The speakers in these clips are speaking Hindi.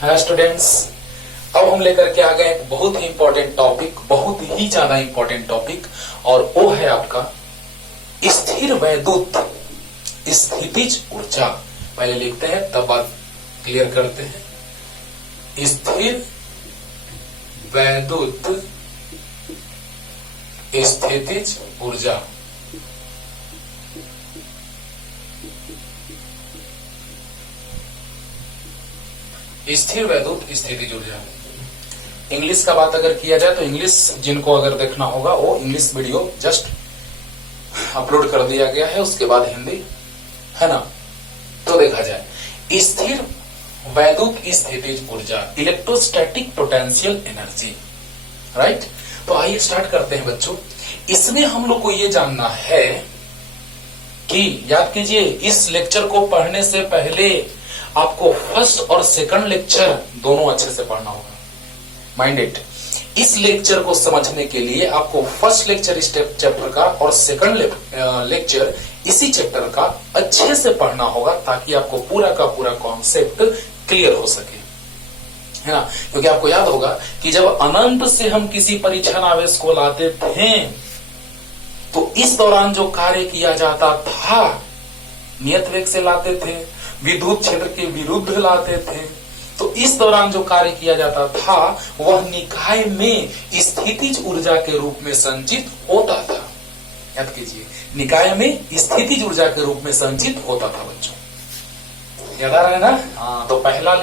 है स्टूडेंट्स। अब हम लेकर के आ गए एक बहुत ही इंपॉर्टेंट टॉपिक, बहुत ही ज्यादा इंपॉर्टेंट टॉपिक, और वो है आपका स्थिर वैद्युत स्थितिज ऊर्जा। पहले लिखते हैं तब बात क्लियर करते हैं। स्थिर वैद्युत स्थितिज ऊर्जा। स्थिर वैद्युत स्थितिज ऊर्जा। इंग्लिश का बात अगर किया जाए तो इंग्लिश जिनको अगर देखना होगा वो इंग्लिश वीडियो जस्ट अपलोड कर दिया गया है, उसके बाद हिंदी है ना, तो देखा जाए। स्थिर वैद्युत स्थितिज ऊर्जा, इलेक्ट्रोस्टैटिक पोटेंशियल एनर्जी, राइट। तो आइए स्टार्ट करते हैं बच्चों। इसमें हम लोग को ये जानना है कि याद कीजिए, इस लेक्चर को पढ़ने से पहले आपको फर्स्ट और सेकंड लेक्चर दोनों अच्छे से पढ़ना होगा, माइंड इट। इस लेक्चर को समझने के लिए आपको फर्स्ट लेक्चर इस चैप्टर का और सेकंड लेक्चर इसी चैप्टर का अच्छे से पढ़ना होगा, ताकि आपको पूरा का पूरा कॉन्सेप्ट क्लियर हो सके, है ना। क्योंकि आपको याद होगा कि जब अनंत से हम किसी परीक्षण आवेश को लाते थे तो इस दौरान जो कार्य किया जाता था, नियत वेग से लाते थे, विद्युत क्षेत्र के विरुद्ध लाते थे, तो इस दौरान जो कार्य किया जाता था वह निकाय में स्थितिज ऊर्जा के रूप में संचित होता था। याद कीजिए, निकाय में स्थितिज ऊर्जा के रूप में संचित होता था बच्चों, याद आ रहा है ना। हाँ, तो पहला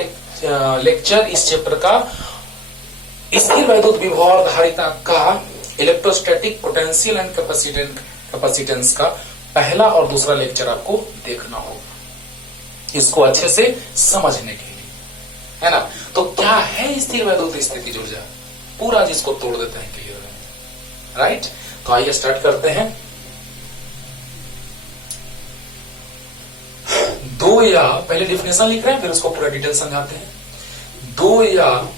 लेक्चर इस चैप्टर का स्थिर वैद्युत विभव धारिता का इलेक्ट्रोस्टैटिक पोटेंशियल एंड कैपेसिटेंस का पहला और दूसरा लेक्चर आपको देखना होगा, इसको अच्छे से समझने के लिए, है ना। तो क्या है स्थिर वैद्युत स्थितिज ऊर्जा, पूरा जिसको तोड़ देते हैं क्लियर है, राइट। तो आइए स्टार्ट करते हैं। दो या, पहले डिफिनेशन लिख रहे हैं फिर उसको पूरा डिटेल समझाते हैं। दो या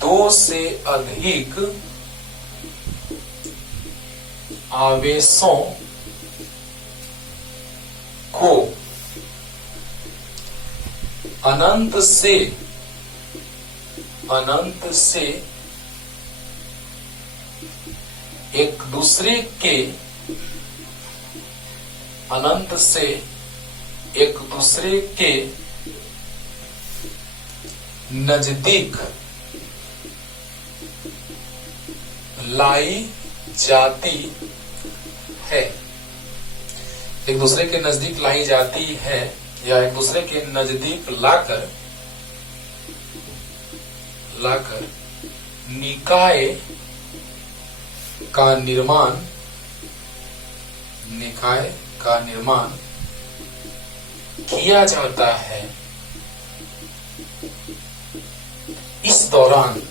दो से अधिक आवेशों को अनंत से एक दूसरे के नजदीक लाई जाती है, एक दूसरे के नजदीक लाई जाती है या एक दूसरे के नजदीक लाकर निकाय का निर्माण किया जाता है। इस दौरान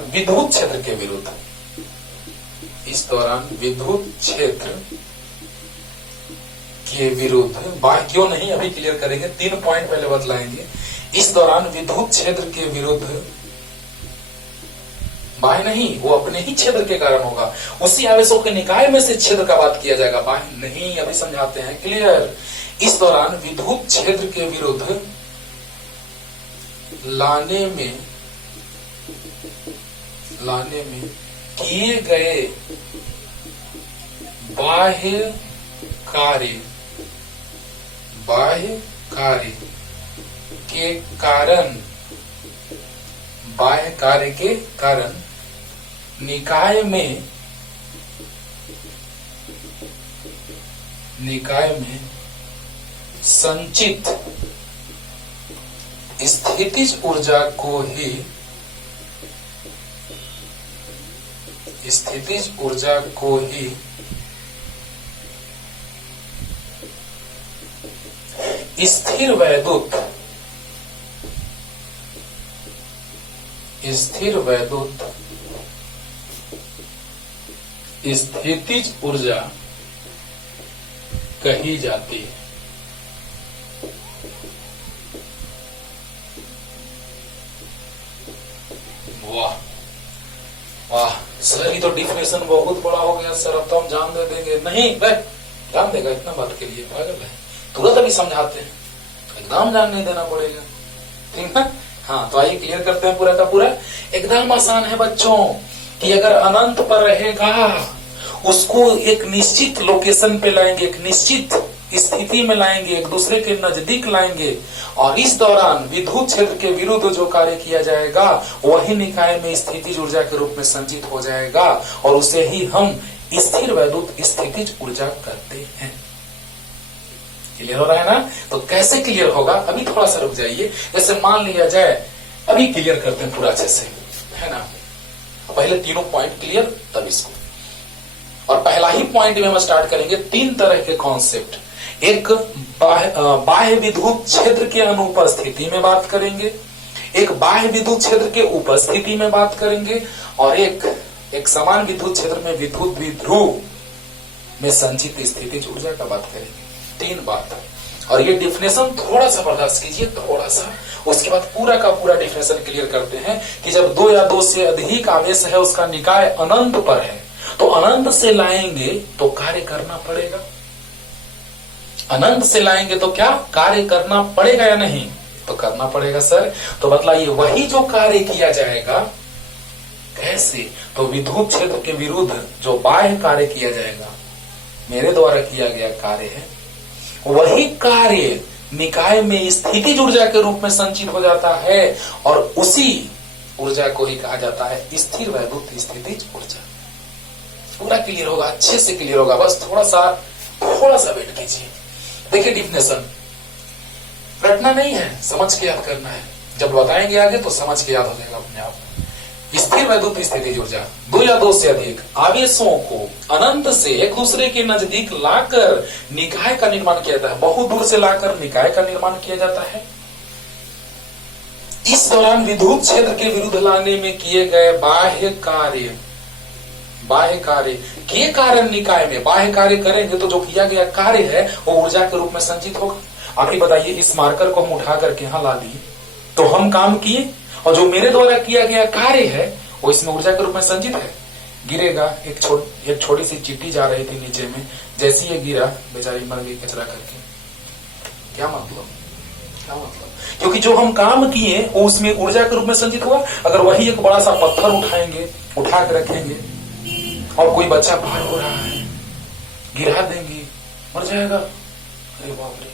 विद्युत क्षेत्र के विरुद्ध, बाह्य क्यों नहीं अभी क्लियर करेंगे, 3 पॉइंट पहले बतलाएंगे। इस दौरान विद्युत क्षेत्र के विरुद्ध, बाह्य नहीं, वो अपने ही क्षेत्र के कारण होगा, उसी आवेशों के निकाय में से क्षेत्र का बात किया जाएगा, बाह्य नहीं, अभी समझाते हैं, क्लियर। इस दौरान विद्युत क्षेत्र के विरुद्ध लाने में किए गए बाह्य कार्य के कारण निकाय में संचित स्थितिज ऊर्जा को ही स्थिर वैद्युत स्थितिज ऊर्जा कही जाती है। वाह वाह, सर ये तो डिफिनेशन बहुत बड़ा हो गया सर, अब तो हम जान दे देंगे। नहीं भाई, जान देगा इतना बात के लिए पागल है, तुरंत अभी समझाते हैं, एकदम जान नहीं देना पड़ेगा, ठीक है। हाँ तो आइए क्लियर करते हैं पूरा का पूरा। एकदम आसान है बच्चों कि अगर अनंत पर रहेगा उसको एक निश्चित लोकेशन पे लाएंगे, एक निश्चित स्थिति में लाएंगे, एक दूसरे के नजदीक लाएंगे, और इस दौरान विद्युत क्षेत्र के विरुद्ध जो कार्य किया जाएगा वही निकाय में स्थितिज ऊर्जा के रूप में संचित हो जाएगा, और उसे ही हम स्थिर वैद्युत स्थितिज ऊर्जा कहते हैं। क्लियर हो रहा है ना? तो कैसे क्लियर होगा, अभी थोड़ा सा रुक जाइए। जैसे मान लिया जाए, अभी क्लियर करते हैं पूरा अच्छे से, है ना। पहले तीनों पॉइंट क्लियर, तब इसको, और पहला ही पॉइंट में हम स्टार्ट करेंगे। तीन तरह के कॉन्सेप्ट, एक बाह्य विद्युत क्षेत्र के अनुपस्थिति में बात करेंगे, एक बाह्य विद्युत क्षेत्र के उपस्थिति में बात करेंगे, और एक समान विद्युत क्षेत्र में विद्युत द्विध्रुव में संचित स्थितिज ऊर्जा का बात करेंगे। तीन बात, और ये डिफिनेशन थोड़ा सा बर्दाश्त कीजिए, थोड़ा सा, उसके बाद पूरा का पूरा डिफिनेशन क्लियर करते हैं कि जब दो या दो से अधिक आवेश है, उसका निकाय अनंत पर है, तो अनंत से लाएंगे तो कार्य करना पड़ेगा। अनंत से लाएंगे तो क्या कार्य करना पड़ेगा या नहीं? तो करना पड़ेगा सर। तो बतलाइए, वही जो कार्य किया जाएगा कैसे? तो विद्युत क्षेत्र के विरुद्ध जो बाह्य कार्य किया जाएगा, मेरे द्वारा किया गया कार्य है, वही कार्य निकाय में स्थितिज ऊर्जा के रूप में संचित हो जाता है, और उसी ऊर्जा को ही कहा जाता है स्थिर वैद्युत स्थितिज ऊर्जा। पूरा क्लियर होगा, अच्छे से क्लियर होगा, बस थोड़ा सा वेट कीजिए। देखिए डिफिनेशन रटना नहीं है, समझ के याद करना है। जब बताएंगे आगे तो समझ के याद हो जाएगा अपने आप। स्थिर वैद्युत स्थितिज ऊर्जा, दो या दो से अधिक आवेशों को अनंत से एक दूसरे के नजदीक लाकर निकाय का निर्माण किया जाता है। बहुत दूर से लाकर निकाय का निर्माण किया जाता है। इस दौरान विद्युत क्षेत्र के विरुद्ध लाने में किए गए बाह्य कार्य के कारण निकाय में बाह्य कार्य करेंगे तो जो किया गया कार्य है वो ऊर्जा के रूप में संचित होगा। आप ही बताइए, इस मार्कर को हम उठा करके यहां ला दिए तो हम काम किए, और जो मेरे द्वारा किया गया कार्य है वो इसमें ऊर्जा के रूप में संचित है। गिरेगा, एक छोटी सी चींटी जा रही थी नीचे में, जैसे ये गिरा बेचारी मर गई कचरा करके। क्या मतलब? क्योंकि जो हम काम किए वो उसमें ऊर्जा के रूप में संचित हुआ। अगर वही एक बड़ा सा पत्थर उठाएंगे, उठा के रखेंगे, और कोई बच्चा बाहर हो रहा है, गिरा देंगे, मर जाएगा। अरे बाप रे,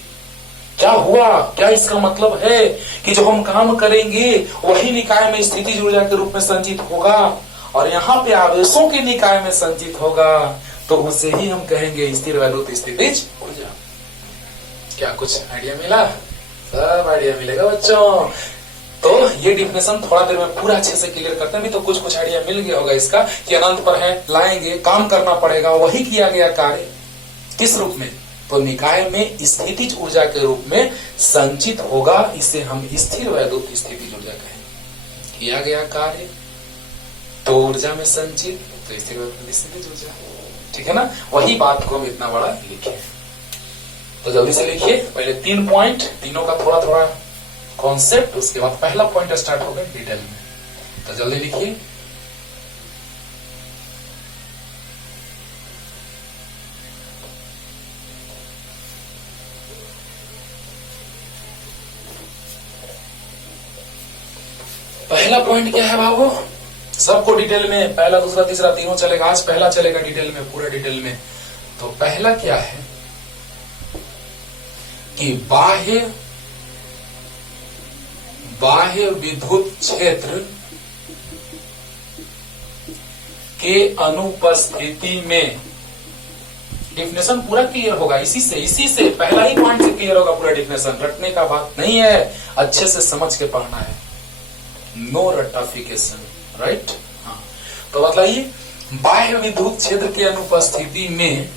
क्या हुआ? क्या इसका मतलब है कि जो हम काम करेंगे वही निकाय में स्थितिज ऊर्जा के रूप में संचित होगा, और यहाँ पे आवेशों के निकाय में संचित होगा, तो उसे ही हम कहेंगे स्थिर वैद्युत स्थितिज ऊर्जा। क्या कुछ आइडिया मिला? सब आइडिया मिलेगा बच्चों। तो ये डिफिनेशन थोड़ा देर में पूरा अच्छे से क्लियर करते हैं। भी तो कुछ आइडिया मिल गया होगा इसका कि अनंत पर है, लाएंगे, काम करना पड़ेगा, वही किया गया कार्य किस रूप में? तो निकाय में स्थितिज ऊर्जा के रूप में संचित होगा। इसे हम स्थिर वैद्युत स्थितिज ऊर्जा कहेंगे। किया गया कार्य तो ऊर्जा में संचित, तो स्थिर वैद्युत स्थितिज ऊर्जा, ठीक है ना। वही बात को हम इतना बड़ा लिखे। तो जल्दी से लिखिए, पहले 3 पॉइंट, तीनों का थोड़ा कॉन्सेप्ट, उसके बाद पहला पॉइंट स्टार्ट होगा डिटेल में। तो जल्दी लिखिए। पहला पॉइंट क्या है बाबू? सबको डिटेल में, पहला दूसरा तीसरा तीनों चलेगा। आज पहला चलेगा डिटेल में, पूरा डिटेल में। तो पहला क्या है कि बाह्य विद्युत क्षेत्र के अनुपस्थिति में, डिफिनेशन पूरा क्लियर होगा। इसी से पहला ही पॉइंट से क्लियर होगा पूरा डिफिनेशन। रटने का बात नहीं है, अच्छे से समझ के पढ़ना है, नो रटाफिकेशन, राइट। हाँ, तो बताइए, बाह्य विद्युत क्षेत्र के अनुपस्थिति में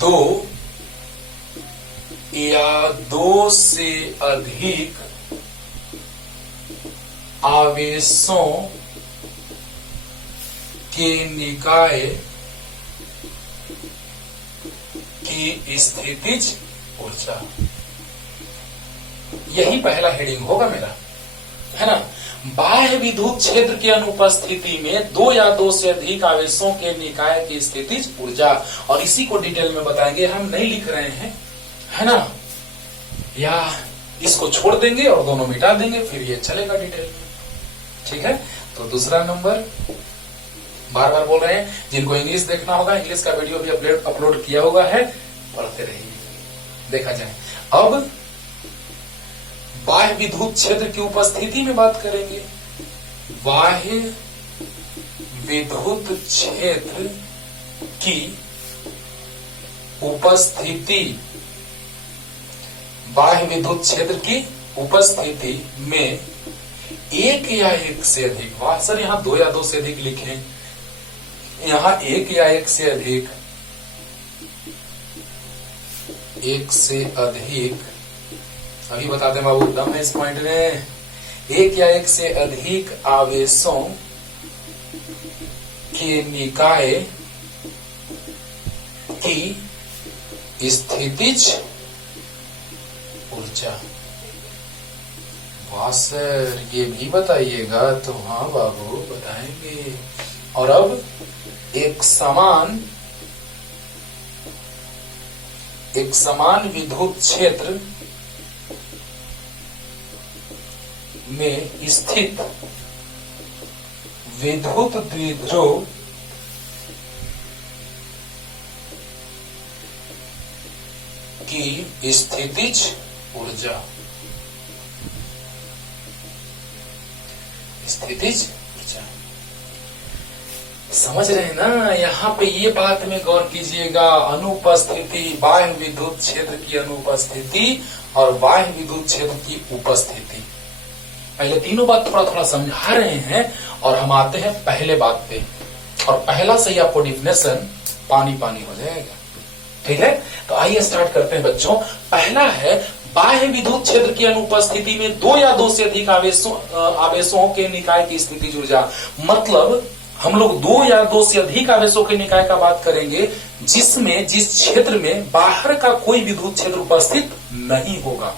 दो या दो से अधिक आवेशों के निकाय की स्थितिज ऊर्जा, यही पहला हेडिंग होगा मेरा, है ना। बाह्य विद्युत क्षेत्र की अनुपस्थिति में दो या दो से अधिक आवेशों के निकाय की स्थितिज ऊर्जा, और इसी को डिटेल में बताएंगे, हम नहीं लिख रहे हैं, है ना, या इसको छोड़ देंगे और दोनों मिटा देंगे, फिर ये चलेगा डिटेल में। ठीक है, तो दूसरा नंबर बार बार बोल रहे हैं, जिनको इंग्लिश देखना होगा, इंग्लिश का वीडियो भी अपलोड किया हुआ है, पढ़ते रहिए, देखा जाए। अब बाह्य विद्युत क्षेत्र की उपस्थिति में बात करेंगे। बाह्य विद्युत क्षेत्र की उपस्थिति, बाह्य विद्युत क्षेत्र की उपस्थिति में एक या एक से अधिक, वाह सर यहां दो या दो से अधिक लिखे, यहां एक या एक से अधिक, एक से अधिक, अभी बता दें बाबू, दम है इस पॉइंट में, एक या एक से अधिक आवेशों के निकाय की स्थितिज ऊर्जा। वाह सर ये भी बताइएगा, तो हाँ बाबू बताएंगे। और अब एक समान विद्युत क्षेत्र में स्थित विद्युत द्विध्रुव की स्थितिज ऊर्जा, स्थितिज ऊर्जा समझ रहे हैं ना। यहाँ पे ये बात में गौर कीजिएगा, अनुपस्थिति, बाह्य विद्युत क्षेत्र की अनुपस्थिति और बाह्य विद्युत क्षेत्र की उपस्थिति, पहले तीनों बात थोड़ा थोड़ा समझा रहे हैं और हम आते हैं पहले बात पे, और पहला से ही आपको डिफिनेशन पानी पानी हो जाएगा। ठीक है, तो आइए स्टार्ट करते हैं बच्चों। पहला है बाह्य विद्युत क्षेत्र की अनुपस्थिति में दो या दो से अधिक आवेशों के निकाय की स्थितिज ऊर्जा। मतलब हम लोग दो या दो से अधिक आवेशों के निकाय का बात करेंगे जिसमें, जिस क्षेत्र में बाहर का कोई विद्युत क्षेत्र उपस्थित नहीं होगा,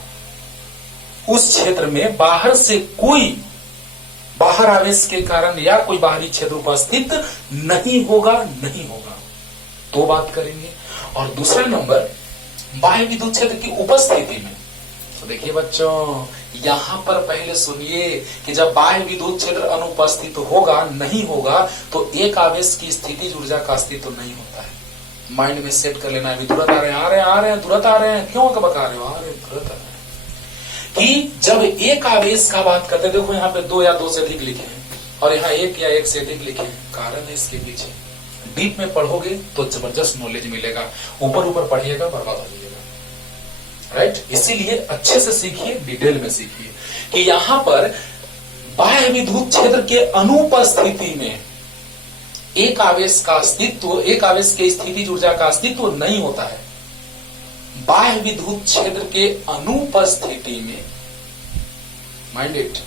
उस क्षेत्र में बाहर से कोई बाहर आवेश के कारण या कोई बाहरी क्षेत्र उपस्थित नहीं होगा, तो बात करेंगे। और दूसरा नंबर बाह्य विद्युत क्षेत्र की उपस्थिति में, तो देखिए बच्चों यहां पर पहले सुनिए कि जब बाह्य विद्युत क्षेत्र अनुपस्थित होगा, नहीं होगा, तो एक आवेश की स्थितिज ऊर्जा का अस्तित्व नहीं होता है। माइंड में सेट कर लेना है, तुरंत आ रहे हैं, तुरंत आ रहे हैं, क्यों बका रहे हो, आ रहे तुरंत आ रहे हैं, कि जब एक आवेश का बात करते, देखो यहाँ पे दो या दो से अधिक लिखे हैं और यहाँ एक या एक से अधिक लिखे हैं, कारण है इसके पीछे। डीप में पढ़ोगे तो जबरदस्त नॉलेज मिलेगा, ऊपर ऊपर पढ़िएगा बर्बाद हो जाइएगा। राइट, इसीलिए अच्छे से सीखिए, डिटेल में सीखिए कि यहाँ पर बाह्य विद्युत क्षेत्र के अनुपस्थिति में एक आवेश का अस्तित्व, एक आवेश के स्थितिज ऊर्जा का अस्तित्व नहीं होता है। बाह्य विद्युत क्षेत्र के अनुपस्थिति में, माइंड इट,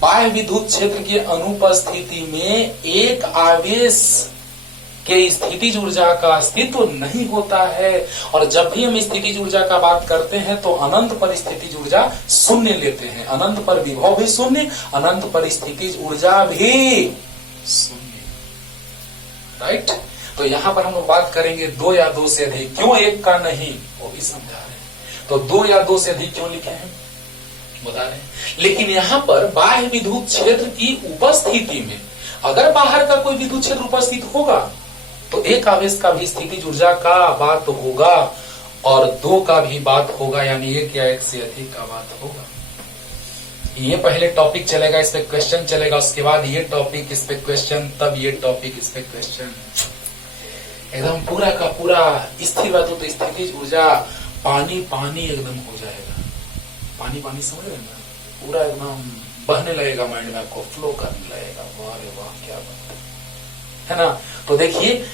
बाह्य विद्युत क्षेत्र के अनुपस्थिति में एक आवेश के स्थितिज ऊर्जा का अस्तित्व नहीं होता है। और जब भी हम स्थितिज ऊर्जा का बात करते हैं तो अनंत पर स्थितिज ऊर्जा शून्य लेते हैं, अनंत पर विभव भी शून्य, अनंत पर स्थितिज ऊर्जा भी शून्य। राइट, तो यहां पर हम लोग बात करेंगे दो या दो से अधिक, क्यों एक का नहीं वो भी समझा रहे हैं। तो दो या दो से अधिक क्यों लिखे हैं बता रहे हैं। लेकिन यहां पर बाह्य विद्युत क्षेत्र की उपस्थिति में अगर बाहर का कोई विद्युत क्षेत्र उपस्थित होगा तो एक आवेश का भी स्थितिज ऊर्जा का बात होगा और दो का भी बात होगा, यानी एक या एक से अधिक का बात होगा। ये पहले टॉपिक चलेगा, इस पे क्वेश्चन चलेगा, उसके बाद ये टॉपिक, इस पे क्वेश्चन, तब ये टॉपिक, इस पे क्वेश्चन, एकदम पूरा का पूरा स्थिर बात हो तो स्थितिज ऊर्जा पानी पानी एकदम हो जाएगा। पानी पानी समझ रहे ना, पूरा एकदम बहने लगेगा, माइंड में आपको फ्लो करने लगेगा। वाह रे वाह क्या बात है ना। तो देखिए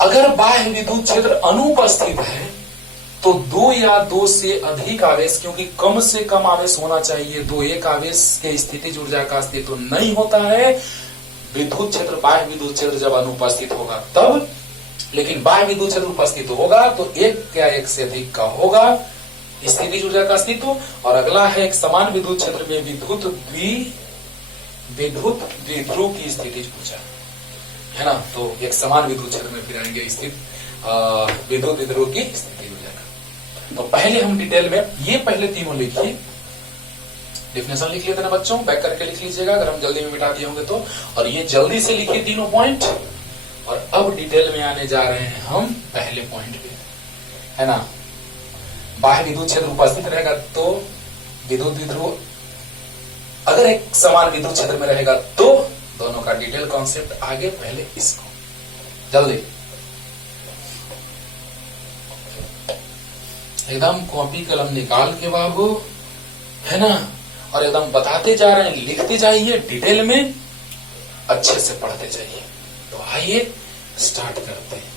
अगर बाह्य विद्युत क्षेत्र अनुपस्थित है तो दो या दो से अधिक आवेश, क्योंकि कम से कम आवेश होना चाहिए, दो एक आवेश के स्थितिज ऊर्जा का अस्तित्व नहीं होता है। विद्युत क्षेत्र, बाह्य विद्युत क्षेत्र जब अनुपस्थित होगा तब, लेकिन बाह्य विद्युत क्षेत्र उपस्थित होगा तो एक या एक से अधिक का होगा स्थितिज ऊर्जा का अस्तित्व। और अगला है एक समान विद्युत क्षेत्र में विद्युत विद्युत द्विध्रुव की स्थिति पूछा है ना। तो एक समान विद्युत क्षेत्र में फिर आएंगे स्थित विद्युत द्विध्रुव की स्थिति हो जाएगा। तो पहले हम डिटेल में ये पहले तीनों लिखिए, डेफिनेशन लिख लेते ना बच्चों, बैक करके लिख लीजिएगा अगर हम जल्दी में मिटा दिए होंगे तो। और ये जल्दी से लिखिए तीनों पॉइंट। और अब डिटेल में आने जा रहे हैं हम पहले पॉइंट पे, है ना। बाह्य विद्युत क्षेत्र उपस्थित रहेगा तो विद्युत द्विध्रुव, अगर एक समान विद्युत क्षेत्र में रहेगा तो दोनों का डिटेल कॉन्सेप्ट आगे, पहले इसको जल्दी एकदम कॉपी कलम निकाल के बाबू, है ना। और एकदम बताते जा रहे हैं, लिखते जाइए डिटेल में, अच्छे से पढ़ते जाइए। तो आइए स्टार्ट करते हैं।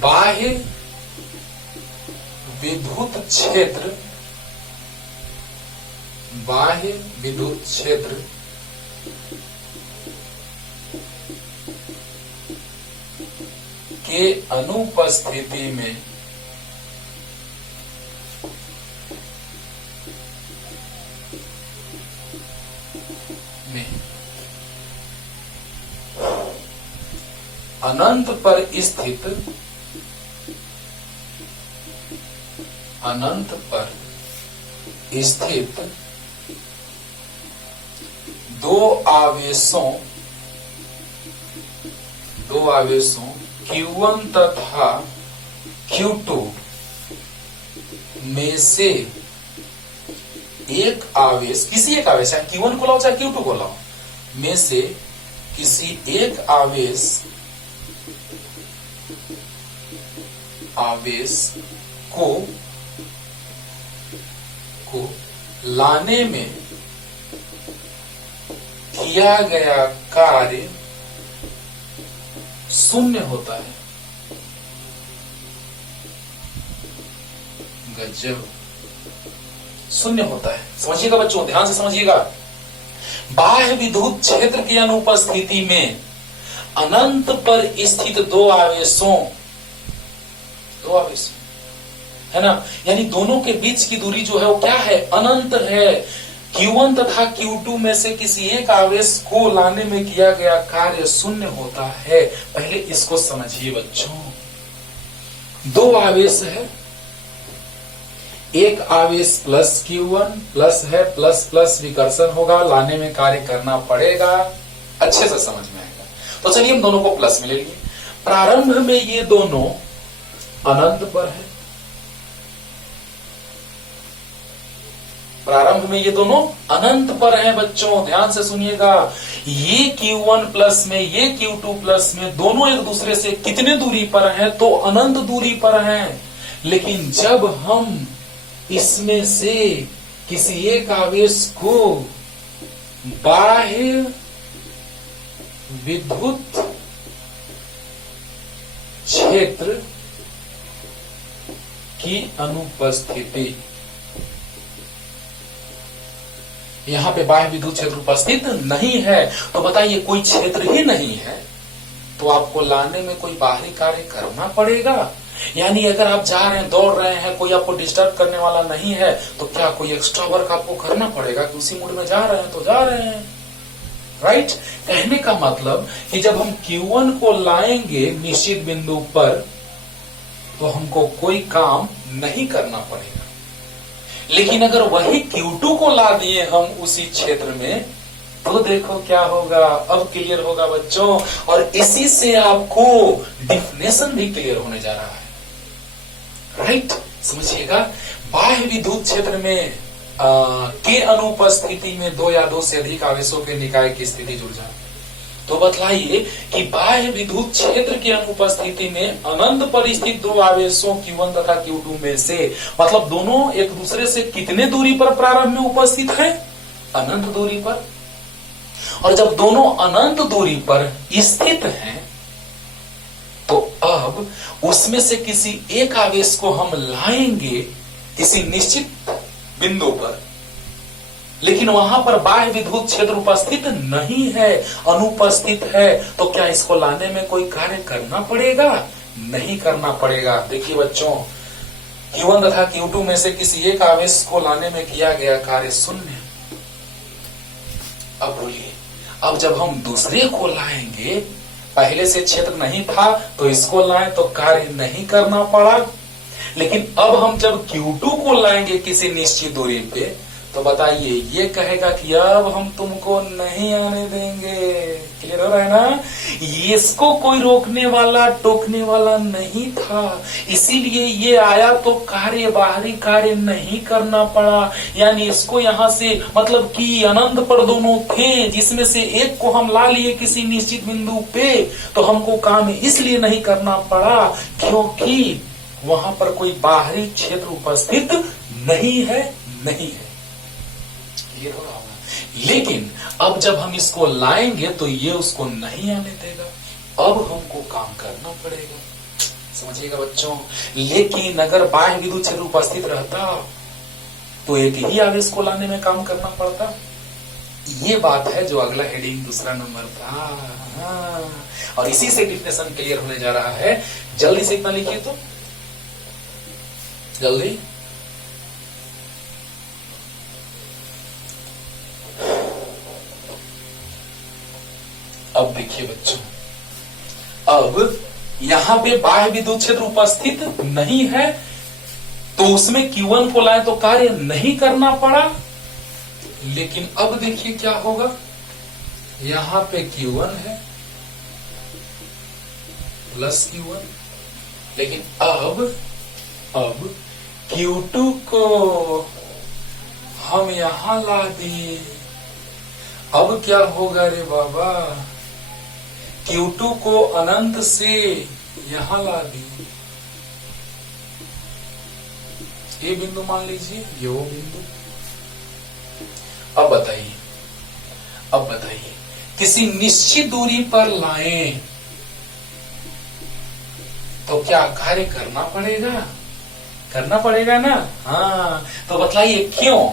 बाह्य विद्युत क्षेत्र, बाह्य विद्युत क्षेत्र के अनुपस्थिति में अनंत पर स्थित, अनंत पर स्थित दो आवेशों Q1 तथा Q2 में से एक आवेश, किसी एक आवेश, चाहे Q1 को लाओ चाहे Q2 को लाओ, में से किसी एक आवेश को लाने में किया गया कार्य शून्य होता है। गजब, शून्य होता है। समझिएगा बच्चों, ध्यान से समझिएगा। बाह्य विद्युत क्षेत्र की अनुपस्थिति में अनंत पर स्थित दो आवेशों, है ना, यानी दोनों के बीच की दूरी जो है वो क्या है, अनंत है। Q1 तथा Q2 में से किसी एक आवेश को लाने में किया गया कार्य शून्य होता है। पहले इसको समझिए बच्चों। दो आवेश है, एक आवेश प्लस Q1 प्लस है, प्लस प्लस विकर्षण होगा, लाने में कार्य करना पड़ेगा, अच्छे से समझ में आएगा। तो चलिए हम दोनों को प्लस में ले लिए। प्रारंभ में ये दोनों अनंत पर है, प्रारंभ में ये दोनों अनंत पर हैं बच्चों, ध्यान से सुनिएगा। ये Q1 प्लस में, ये Q2 प्लस में, दोनों एक दूसरे से कितने दूरी पर हैं, तो अनंत दूरी पर हैं। लेकिन जब हम इसमें से किसी एक आवेश को बाह्य विद्युत क्षेत्र की अनुपस्थिति, यहां पे बाह्य विद्युत क्षेत्र उपस्थित नहीं है, तो बताइए कोई क्षेत्र ही नहीं है तो आपको लाने में कोई बाहरी कार्य करना पड़ेगा। यानी अगर आप जा रहे हैं, दौड़ रहे हैं, कोई आपको डिस्टर्ब करने वाला नहीं है, तो क्या कोई एक्स्ट्रा वर्क आपको करना पड़ेगा कि उसी मूड में जा रहे हैं तो जा रहे हैं, राइट। कहने का मतलब कि जब हम Q1 को लाएंगे निश्चित बिंदु पर तो हमको कोई काम नहीं करना पड़ेगा। लेकिन अगर वही Q2 को ला दिए हम उसी क्षेत्र में तो देखो क्या होगा। अब क्लियर होगा बच्चों, और इसी से आपको डिफिनेशन भी क्लियर होने जा रहा है, राइट। समझिएगा, बाह्य विद्युत क्षेत्र में के अनुपस्थिति में दो या दो से अधिक आवेशों के निकाय की स्थिति जुड़ जाए। तो बतलाइए कि बाह्य विद्युत क्षेत्र की अनुपस्थिति में अनंत पर स्थित दो आवेशों Q1 तथा Q2 में से, मतलब दोनों एक दूसरे से कितने दूरी पर प्रारंभ में उपस्थित है, अनंत दूरी पर। और जब दोनों अनंत दूरी पर स्थित हैं तो अब उसमें से किसी एक आवेश को हम लाएंगे किसी निश्चित बिंदु पर, लेकिन वहां पर बाह्य विद्युत क्षेत्र उपस्थित नहीं है, अनुपस्थित है, तो क्या इसको लाने में कोई कार्य करना पड़ेगा? नहीं करना पड़ेगा। देखिए बच्चों, Q1 तथा Q2 में से किसी एक आवेश को लाने में किया गया कार्य शून्य। अब बोलिए, अब जब हम दूसरे को लाएंगे, पहले से क्षेत्र नहीं था तो इसको लाएं तो कार्य नहीं करना पड़ा, लेकिन अब हम जब Q2 को लाएंगे किसी निश्चित दूरी पे, तो बताइए ये कहेगा कि अब हम तुमको नहीं आने देंगे। क्लियर हो रहा है ना? इसको कोई रोकने वाला टोकने वाला नहीं था, इसीलिए ये आया तो कार्य बाहरी कार्य नहीं करना पड़ा। यानी इसको यहां से मतलब कि अनंत पर दोनों थे, जिसमें से एक को हम ला लिए किसी निश्चित बिंदु पे, तो हमको काम इसलिए नहीं करना पड़ा क्योंकि वहां पर कोई बाहरी क्षेत्र उपस्थित नहीं है। क्लियर हो रहा होगा। लेकिन अब जब हम इसको लाएंगे तो ये उसको नहीं आने देगा, अब हमको काम करना पड़ेगा। समझिएगा बच्चों। लेकिन अगर बाह्य विद्युत क्षेत्र उपस्थित रहता तो एक ही आवेश को लाने में काम करना पड़ता। ये बात है जो अगला हेडिंग दूसरा नंबर था। और इसी से डिफिनेशन क्लियर होने जा रहा है। जल्दी से इतना लिखिए तो जल्दी। अब देखिए बच्चों, अब यहां पे बाह्य विद्युत क्षेत्र उपस्थित नहीं है तो उसमें Q1 को लाए तो कार्य नहीं करना पड़ा। लेकिन अब देखिए क्या होगा, यहां पे Q1 है प्लस Q1, लेकिन अब Q2 को हम यहां ला दिए। अब क्या होगा रे बाबा, Q2 को अनंत से यहां ला दिए। ये बिंदु मान लीजिए, ये वो बिंदु। अब बताइए किसी निश्चित दूरी पर लाएं तो क्या कार्य करना पड़ेगा ना? हाँ, तो बताइए क्यों?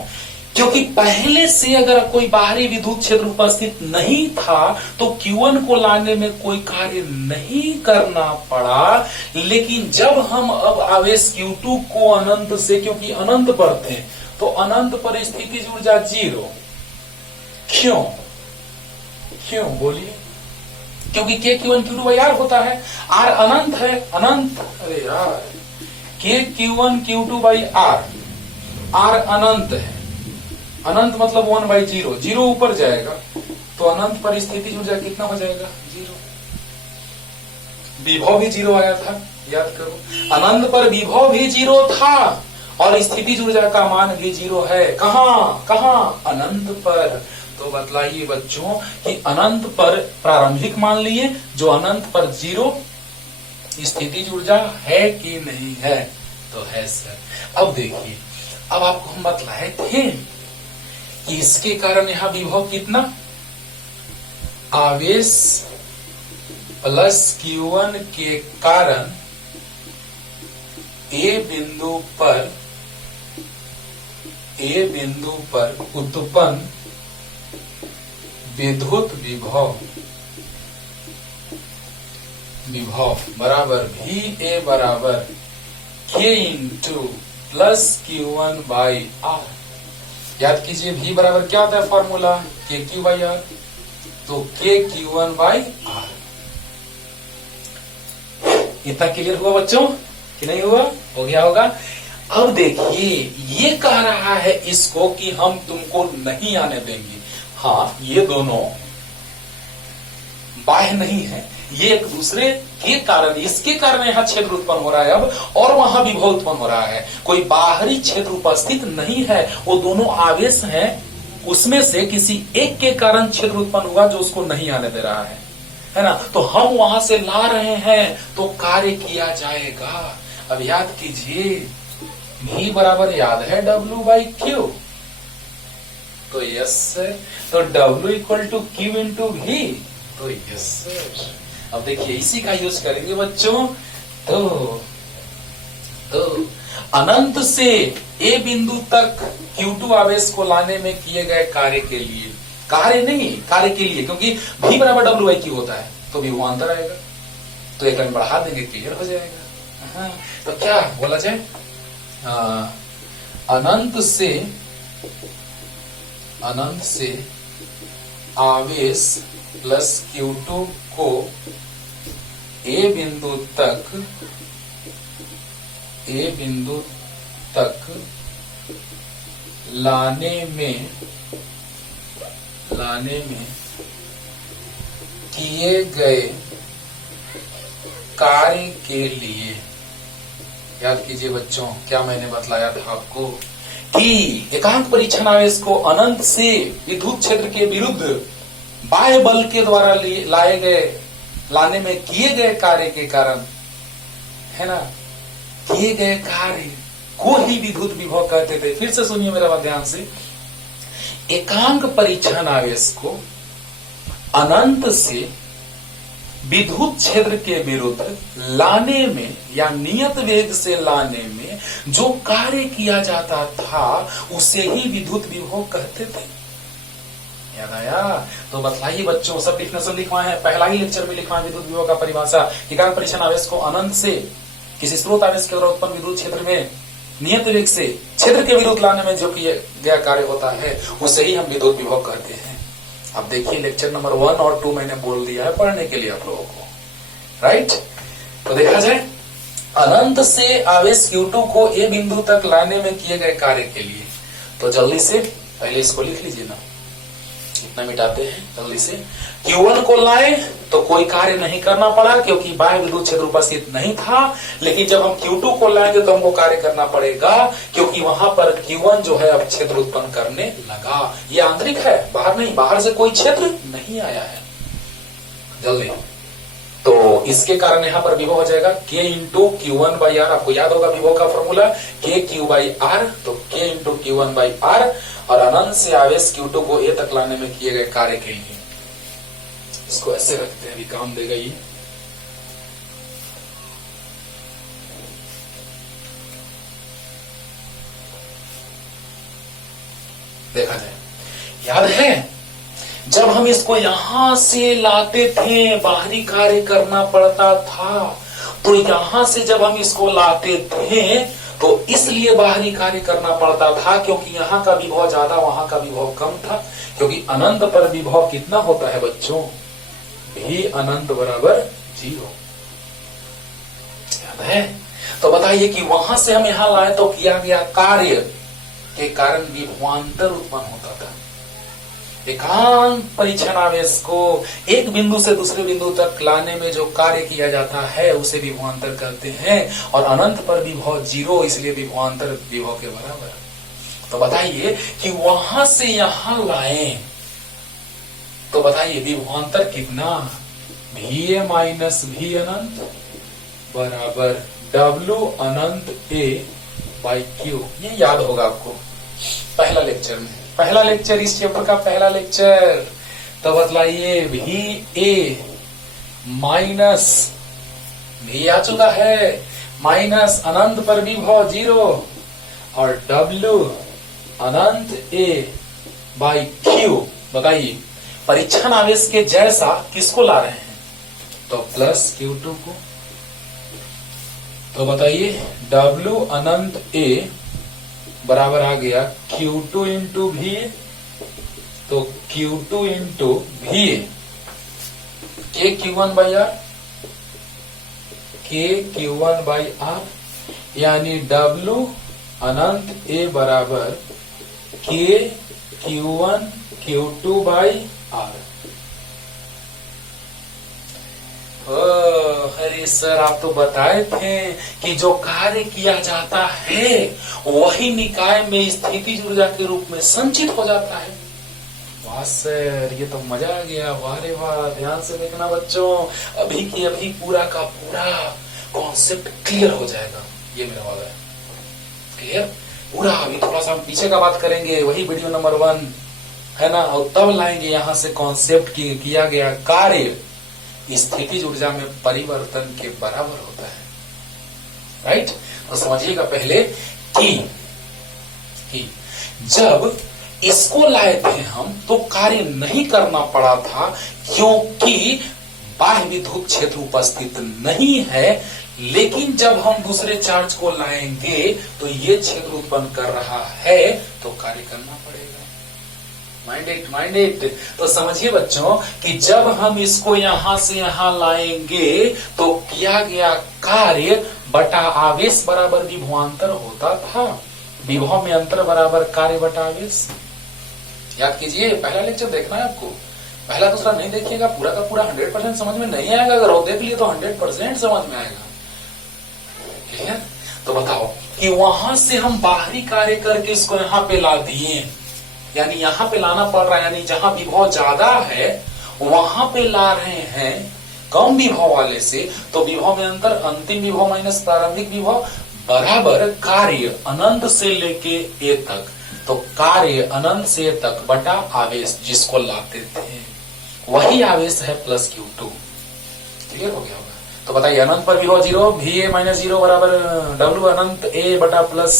क्योंकि पहले से अगर कोई बाहरी विद्युत क्षेत्र उपस्थित नहीं था तो Q1 को लाने में कोई कार्य नहीं करना पड़ा। लेकिन जब हम अब आवेश Q2 को अनंत से, क्योंकि अनंत पर थे, तो अनंत पर स्थितिज ऊर्जा 0। क्यों बोलिए? क्योंकि K Q1 Q2 by R होता है। R अनंत है, अरे यार, K Q1 Q2 by R अनंत है। अनंत मतलब 1/0, 0 ऊपर जाएगा तो अनंत पर स्थितिज ऊर्जा कितना हो जाएगा? 0। विभव भी 0 आया था, याद करो। अनंत पर विभव भी 0 था और स्थितिज ऊर्जा का मान भी 0 है। कहां? अनंत पर। तो बतलाइए बच्चों कि अनंत पर प्रारंभिक मान लिए, जो अनंत पर 0 स्थितिज ऊर्जा है कि नहीं है? तो है सर। अब देखिए, अब आपको हम बतलाए थे कि इसके कारण यहां विभव कितना, आवेश प्लस Q1 के कारण ए बिंदु पर उत्पन्न विद्युत विभव बराबर VA बराबर K into plus Q1 by R। याद कीजिए V बराबर क्या होता है फॉर्मूला, KQ बाई R, तो KQ1 बाई R। इतना क्लियर हुआ बच्चों कि नहीं हुआ? हो गया होगा। अब देखिए, ये कह रहा है इसको कि हम तुमको नहीं आने देंगे। हाँ, ये दोनों बाह्य नहीं है, ये एक दूसरे के कारण, इसके कारण यहाँ क्षेत्र उत्पन्न हो रहा है अब, और वहां विभव उत्पन्न हो रहा है। कोई बाहरी क्षेत्र उपस्थित नहीं है, वो दोनों आवेश हैं, उसमें से किसी एक के कारण क्षेत्र उत्पन्न हुआ जो उसको नहीं आने दे रहा है ना? तो हम वहां से ला रहे हैं तो कार्य किया जाएगा। अब याद कीजिए, V बराबर याद है W/Q, तो यस सर। तो W equal to Q into V, तो यस सर। अब देखिए, इसी का यूज करेंगे बच्चों। तो अनंत से A बिंदु तक Q2 आवेश को लाने में किए गए कार्य के लिए, कार्य के लिए, क्योंकि V बराबर W/Q होता है तो विभवांतर आएगा, तो एक बढ़ा देंगे, क्लियर हो जाएगा। हाँ, तो क्या बोला जाए, अनंत से आवेश प्लस Q2 को ए बिंदु तक लाने में किए गए कार्य के लिए, याद कीजिए बच्चों क्या मैंने बतलाया था आपको कि एकांक परीक्षण आवेश को अनंत से विद्युत क्षेत्र के विरुद्ध बाह्य बल के द्वारा लाने में किए गए कार्य के कारण, है ना, किए गए कार्य को ही विद्युत विभव कहते थे। फिर से सुनिए मेरा बात ध्यान से, एकांक परीक्षण आवेश को अनंत से विद्युत क्षेत्र के विरुद्ध लाने में या नियत वेग से लाने में जो कार्य किया जाता था उसे ही विद्युत विभव कहते थे। याद आया? तो बतलाइए बच्चों, सब डिफिनेशन लिखवाए हैं, पहला ही लेक्चर में लिखवाए विद्युत विभव का परिभाषा। एकांक परीक्षण आवेश को अनंत से किसी स्रोत आवेश के द्वारा उत्पन्न विद्युत क्षेत्र में नियत वेग से क्षेत्र के विरुद्ध लाने में जो किया गया कार्य होता है उसे ही हम विद्युत विभव कहते हैं। अब देखिए लेक्चर नंबर 1 और 2 मैंने बोल दिया है पढ़ने के लिए आप लोगों को, राइट। तो देखा जाए, अनंत से आवेश Q2 को ए बिंदु तक लाने में किए गए कार्य के लिए, तो जल्दी से पहले इसको लिख लीजिए ना, इतना मिटाते हैं जल्दी से। Q1 को लाए तो कोई कार्य नहीं करना पड़ा क्योंकि बाह्य विद्युत क्षेत्र उपस्थित नहीं था, लेकिन जब हम Q2 को लाएंगे तो हमको कार्य करना पड़ेगा क्योंकि वहां पर Q1 जो है अब क्षेत्र उत्पन्न करने लगा। ये आंतरिक है, बाहर नहीं, बाहर से कोई क्षेत्र नहीं आया है। जल्दी, तो इसके कारण यहाँ पर विभव हो जाएगा K इंटू Q1/R। आपको याद होगा विभव का फॉर्मूला KQ/R, तो K इंटू Q1/R। और अनंत से आवेश Q2 को ए तक लाने में किए गए कार्य के लिए, इसको ऐसे रखते हैं, अभी काम देगा ये। देखा जाए, याद है जब हम इसको यहां से लाते थे बाहरी कार्य करना पड़ता था, तो यहां से जब हम इसको लाते थे तो इसलिए बाहरी कार्य करना पड़ता था क्योंकि यहाँ का विभव ज्यादा वहां का विभव कम था। क्योंकि अनंत पर विभव कितना होता है बच्चों? भी अनंत बराबर 0, याद है? तो बताइए कि वहां से हम यहां लाए तो किया गया कार्य के कारण विभवांतर उत्पन्न होता था। एकांक परीक्षण आवेश को एक बिंदु से दूसरे बिंदु तक लाने में जो कार्य किया जाता है उसे विभवांतर कहते हैं, और अनंत पर विभव 0, इसलिए विभवांतर विभव के बराबर। तो बताइए कि वहां से यहां लाए तो बताइए विभवांतर कितना? VA माइनस V अनंत बराबर W Anant A by Q। ये याद होगा आपको पहला लेक्चर में, पहला लेक्चर इस चैप्टर का पहला लेक्चर। तो बतलाइए VA माइनस V आ चुका है, माइनस अनंत पर विभव 0 और W Anant A by Q। बताइए परीक्षण आवेश के जैसा किसको ला रहे हैं? तो प्लस Q2 को। तो बताइए W अनंत A बराबर आ गया Q2 इंटू VA, तो Q2 into VA K Q1/R, K Q1/R, यानी W अनंत A बराबर K Q1 Q2/R। अरे सर आप तो बताए थे कि जो कार्य किया जाता है वही निकाय में स्थितिज ऊर्जा के रूप में संचित हो जाता है। वाह सर, ये तो मजा आ गया, वाह रे वाह। ध्यान से देखना बच्चों, अभी की अभी पूरा का पूरा कॉन्सेप्ट क्लियर हो जाएगा, ये मेरा वादा है। क्लियर पूरा। अभी थोड़ा सा हम पीछे का बात करेंगे, वही वीडियो नंबर 1 है ना, और तब लाएंगे यहां से कॉन्सेप्ट किया गया कार्य स्थितिज ऊर्जा में परिवर्तन के बराबर होता है। राइट? तो समझिएगा पहले कि जब इसको लाए थे हम तो कार्य नहीं करना पड़ा था क्योंकि बाह्य विद्युत क्षेत्र उपस्थित नहीं है, लेकिन जब हम दूसरे चार्ज को लाएंगे तो ये क्षेत्र उत्पन्न कर रहा है, तो कार्य करना पड़ेगा। Mind it. तो समझिए बच्चों कि जब हम इसको यहां से यहां लाएंगे तो किया गया कार्य बटा आवेश बराबर विभवांतर होता था। विभव में अंतर बराबर कार्य बटा आवेश। याद कीजिए, पहला लेक्चर देखना है आपको, पहला दूसरा नहीं देखिएगा, पूरा का पूरा 100% समझ में नहीं आएगा। अगर वो देख लिए तो 100% समझ में आएगा। क्लियर? तो बताओ कि वहां से हम बाहरी कार्य करके इसको यहाँ पे ला दिए, यानी यहाँ पे लाना पड़ रहा है, यानी जहां विभव ज्यादा है वहां पे ला रहे हैं कम विभव वाले से, तो विभव में अंतर अंतिम विभव माइनस प्रारंभिक विभव बराबर कार्य अनंत से लेके ए तक, तो कार्य अनंत से तक बटा आवेश जिसको लाते थे वही आवेश है प्लस Q2। क्लियर हो गया होगा? तो बताइए, अनंत पर विभव 0, VA माइनस 0 बराबर W अनंत A बटा प्लस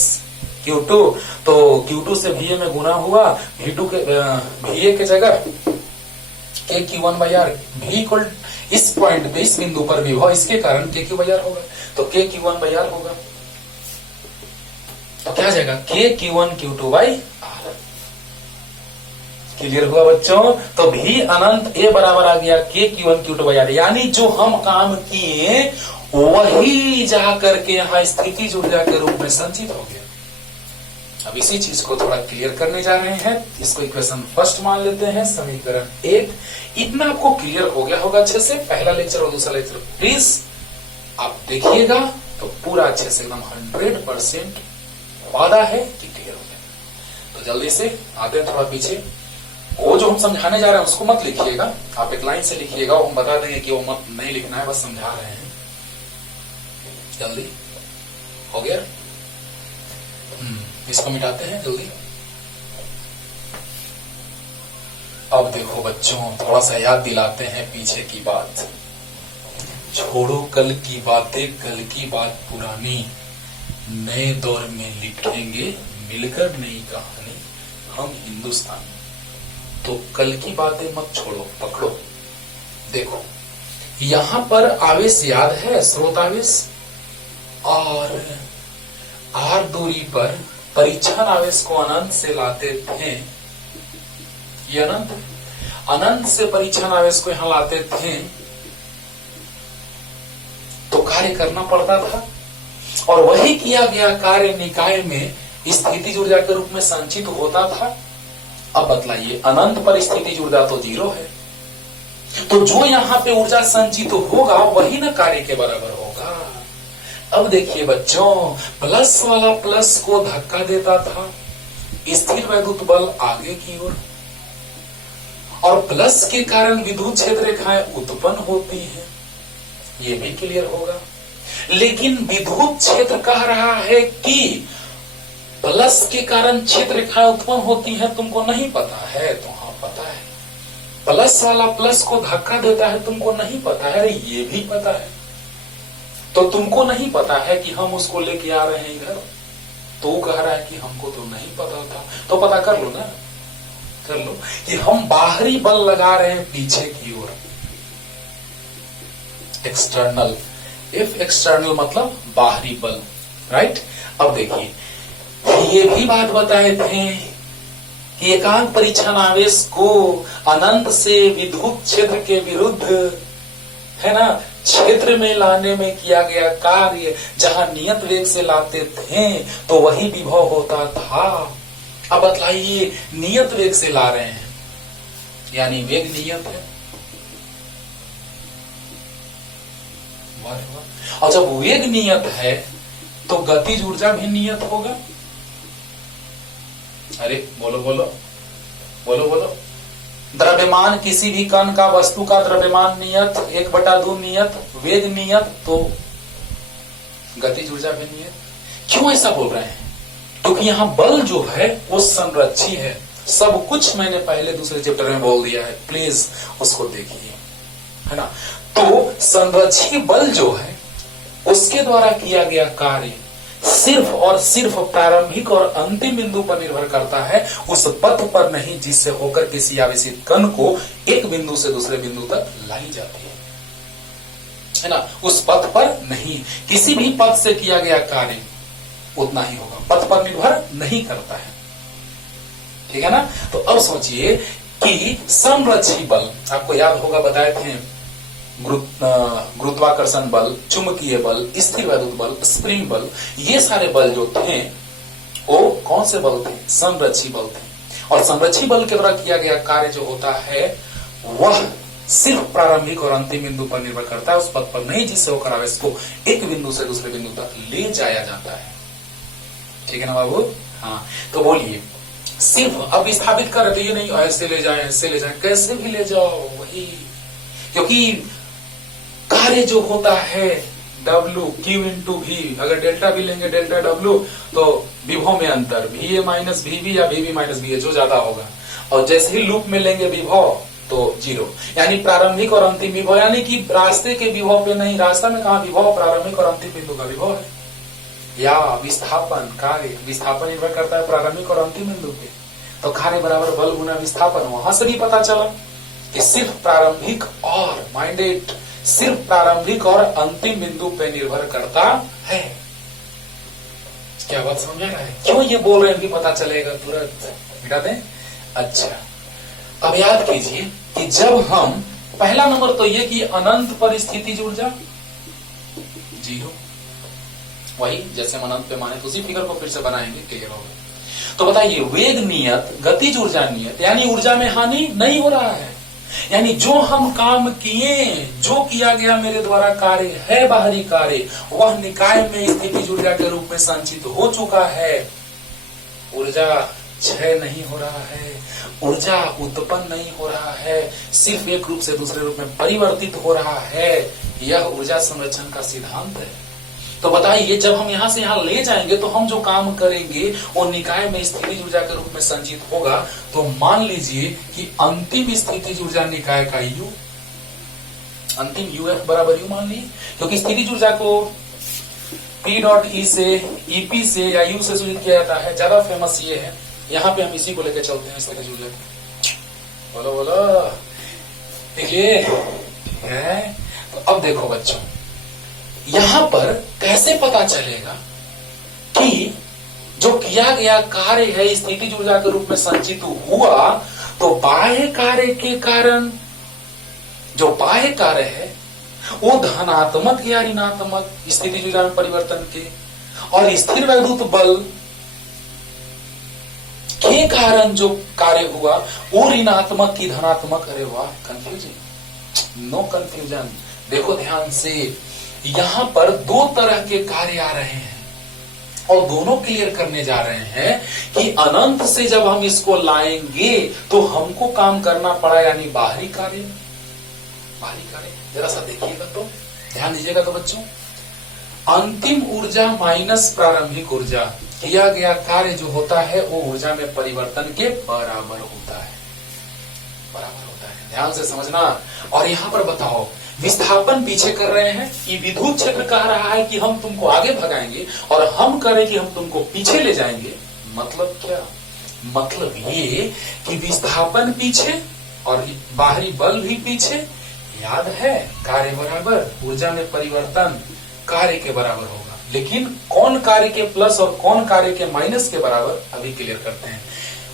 Q2, तो Q2 से VA में गुना हुआ, V2 के VA के जगह KQ1/R, V इक्वल इस पॉइंट पे इस बिंदु पर विभव इसके कारण KQ/R होगा, तो KQ1/R होगा। तो क्या आ जाएगा? KQ1 Q2/R। क्लियर हुआ बच्चों? तो भी अनंत A बराबर आ गया KQ1 Q2/R, यानी जो हम काम किए वही जा करके यहाँ स्थितिज ऊर्जा के रूप में संचित हो गया। अब इसी चीज को थोड़ा क्लियर करने जा रहे हैं। इसको इक्वेशन फर्स्ट मान लेते हैं, समीकरण 1। इतना आपको क्लियर हो गया होगा अच्छे से। पहला लेक्चर और दूसरा लेक्चर प्लीज आप देखिएगा तो पूरा अच्छे से एकदम 100% वादा है कि क्लियर हो जाएगा। तो जल्दी से आते हैं थोड़ा पीछे। वो जो हम समझाने जा रहे हैं उसको मत लिखिएगा, आप एक लाइन से लिखिएगा, वो हम बता देंगे कि वो मत नहीं लिखना है, बस समझा रहे हैं। जल्दी हो गया? इसको मिटाते हैं जल्दी। अब देखो बच्चों, थोड़ा सा याद दिलाते हैं पीछे की बात। छोड़ो कल की बातें, कल की बात पुरानी, नए दौर में लिखेंगे मिलकर नई कहानी हम हिंदुस्तानी। तो कल की बातें मत छोड़ो, पकड़ो। देखो यहां पर आवेश याद है, स्रोत आवेश, और आर दूरी पर परीक्षण आवेश को अनंत से लाते थे। ये अनंत से परीक्षण आवेश को यहां लाते थे तो कार्य करना पड़ता था, और वही किया गया कार्य निकाय में स्थितिज ऊर्जा के रूप में संचित होता था। अब बतलाइए, अनंत पर स्थितिज ऊर्जा तो 0 है, तो जो यहाँ पे ऊर्जा संचित होगा वही ना कार्य के बराबर होगा। अब देखिए बच्चों, प्लस वाला प्लस को धक्का देता था, स्थिर वैद्युत बल आगे की ओर, और प्लस के कारण विद्युत क्षेत्र रेखाएं उत्पन्न होती हैं, ये भी क्लियर होगा। लेकिन विद्युत क्षेत्र कह रहा है कि प्लस के कारण क्षेत्र रेखाएं उत्पन्न होती हैं, तुमको नहीं पता है? तो हाँ पता है। प्लस वाला प्लस को धक्का देता है, तुमको नहीं पता है? अरे ये भी पता है। तो तुमको नहीं पता है कि हम उसको लेके आ रहे हैं इधर, तो वो कह रहा है कि हमको तो नहीं पता था। तो पता कर लो ना, कर लो कि हम बाहरी बल लगा रहे हैं पीछे की ओर, एक्सटर्नल। इफ एक्सटर्नल मतलब बाहरी बल, राइट। अब देखिए, ये भी बात बताए थे कि एकांक परीक्षण आवेश को अनंत से विद्युत क्षेत्र के विरुद्ध, है ना, क्षेत्र में लाने में किया गया कार्य जहां नियत वेग से लाते थे तो वही विभव होता था। अब बतलाइए, नियत वेग से ला रहे हैं यानी वेग नियत है, और जब वेग नियत है तो गतिज ऊर्जा भी नियत होगा। अरे बोलो बोलो बोलो बोलो। द्रव्यमान किसी भी कण का, वस्तु का द्रव्यमान नियत, 1/2 नियत, वेग नियत, तो गतिज ऊर्जा भी नियत। क्यों ऐसा बोल रहे हैं? क्योंकि यहाँ बल जो है वो संरक्षी है। सब कुछ मैंने पहले दूसरे चैप्टर में बोल दिया है, प्लीज उसको देखिए, है ना। तो संरक्षी बल जो है उसके द्वारा किया गया कार्य सिर्फ और सिर्फ प्रारंभिक और अंतिम बिंदु पर निर्भर करता है, उस पथ पर नहीं जिससे होकर किसी आवेशित कण को एक बिंदु से दूसरे बिंदु तक लाई जाती है। है ना, उस पथ पर नहीं। किसी भी पथ से किया गया कार्य उतना ही होगा, पथ पर निर्भर नहीं करता है। ठीक है ना। तो अब सोचिए कि संरक्षी बल, आपको याद होगा बताए थे, गुरुत्वाकर्षण बल, चुंबकीय बल, स्थिर वैद्युत बल, स्प्रिंग बल, ये सारे बल जो थे वो कौन से बल थे? संरक्षी बल थे। और संरक्षी बल के द्वारा किया गया कार्य जो होता है वह सिर्फ प्रारंभिक और अंतिम बिंदु पर निर्भर करता है, उस पथ पर नहीं जिससे होकर आवेश को एक बिंदु से दूसरे बिंदु तक ले जाया जाता है। ठीक है ना बाबू। हाँ, तो बोलिए सिर्फ अब स्थापित कर रहे, ये नहीं ऐसे ले जाए ऐसे ले जाए, कैसे भी ले जाओ वही, क्योंकि कार्य जो होता है W Q इंटू V, अगर डेल्टा भी लेंगे डेल्टा W तो विभव में अंतर VA माइनस VB या VB माइनस VA जो ज्यादा होगा, और जैसे ही लूप में लेंगे विभव तो 0, यानी प्रारंभिक और अंतिम विभव, यानी कि रास्ते के विभव पे नहीं, रास्ता में कहा विभव, प्रारंभिक और अंतिम बिंदु का विभव है। या विस्थापन कार्य, विस्थापन निर्भर करता है प्रारंभिक और अंतिम बिंदु पे, तो कार्य बराबर बल गुना विस्थापन। वहां से भी पता चला कि सिर्फ प्रारंभिक और माइंडेड, सिर्फ प्रारंभिक और अंतिम बिंदु पे निर्भर करता है। क्या बात समझ आ रहा है? क्यों ये बोल रहे हैं कि पता चलेगा तुरंत, मिटा दें। अच्छा, अब याद कीजिए कि जब हम, पहला नंबर तो ये कि अनंत पर स्थितिज ऊर्जा 0, वही जैसे हम अनंत पे माने तो उसी फिगर को फिर से बनाएंगे, क्लियर होगा। तो बताइए वेग नियत, गतिज ऊर्जा नियत, यानी ऊर्जा में हानि नहीं हो रहा है, यानी जो हम काम किए, जो किया गया मेरे द्वारा कार्य है, बाहरी कार्य, वह निकाय में स्थितिज ऊर्जा के रूप में संचित हो चुका है। ऊर्जा क्षय नहीं हो रहा है, ऊर्जा उत्पन्न नहीं हो रहा है, सिर्फ एक रूप से दूसरे रूप में परिवर्तित हो रहा है। यह ऊर्जा संरक्षण का सिद्धांत है। तो बताइए जब हम यहां से यहां ले जाएंगे तो हम जो काम करेंगे वो निकाय में स्थितिज ऊर्जा के रूप में संचित होगा। तो मान लीजिए कि अंतिम स्थितिज ऊर्जा निकाय का U, अंतिम UF बराबर U मान लीजिए, क्योंकि स्थितिज ऊर्जा को P डॉट E से, EP से या U से सूचित किया जाता है। ज्यादा फेमस ये है, यहाँ पे हम इसी को लेकर चलते हैं, स्थितिज ऊर्जा। बोलो बोलो, देखिए ठीक है। तो अब देखो बच्चों, यहां पर कैसे पता चलेगा कि जो किया गया कार्य है स्थितिज ऊर्जा के रूप में संचित हुआ, तो बाह्य कार्य के कारण जो बाह्य कार्य है वो धनात्मक या ऋणात्मक स्थितिज ऊर्जा में परिवर्तन के, और स्थिर वैद्युत बल के कारण जो कार्य हुआ वो ऋणात्मक की धनात्मक। अरे वाह, कंफ्यूजन, नो कंफ्यूजन। देखो ध्यान से, यहां पर दो तरह के कार्य आ रहे हैं और दोनों क्लियर करने जा रहे हैं कि अनंत से जब हम इसको लाएंगे तो हमको काम करना पड़ा, यानी बाहरी कार्य। बाहरी कार्य जरा सा देखिएगा तो, ध्यान दीजिएगा तो बच्चों, अंतिम ऊर्जा माइनस प्रारंभिक ऊर्जा, किया गया कार्य जो होता है वो ऊर्जा में परिवर्तन के बराबर होता है, बराबर होता है। ध्यान से समझना। और यहां पर बताओ, विस्थापन पीछे कर रहे हैं, कि विद्युत क्षेत्र कह रहा है कि हम तुमको आगे भगाएंगे, और हम करें कि हम तुमको पीछे ले जाएंगे। मतलब क्या? मतलब ये कि विस्थापन पीछे और बाहरी बल भी पीछे। याद है, कार्य बराबर ऊर्जा में परिवर्तन कार्य के बराबर होगा, लेकिन कौन कार्य के प्लस और कौन कार्य के माइनस के बराबर अभी क्लियर करते हैं।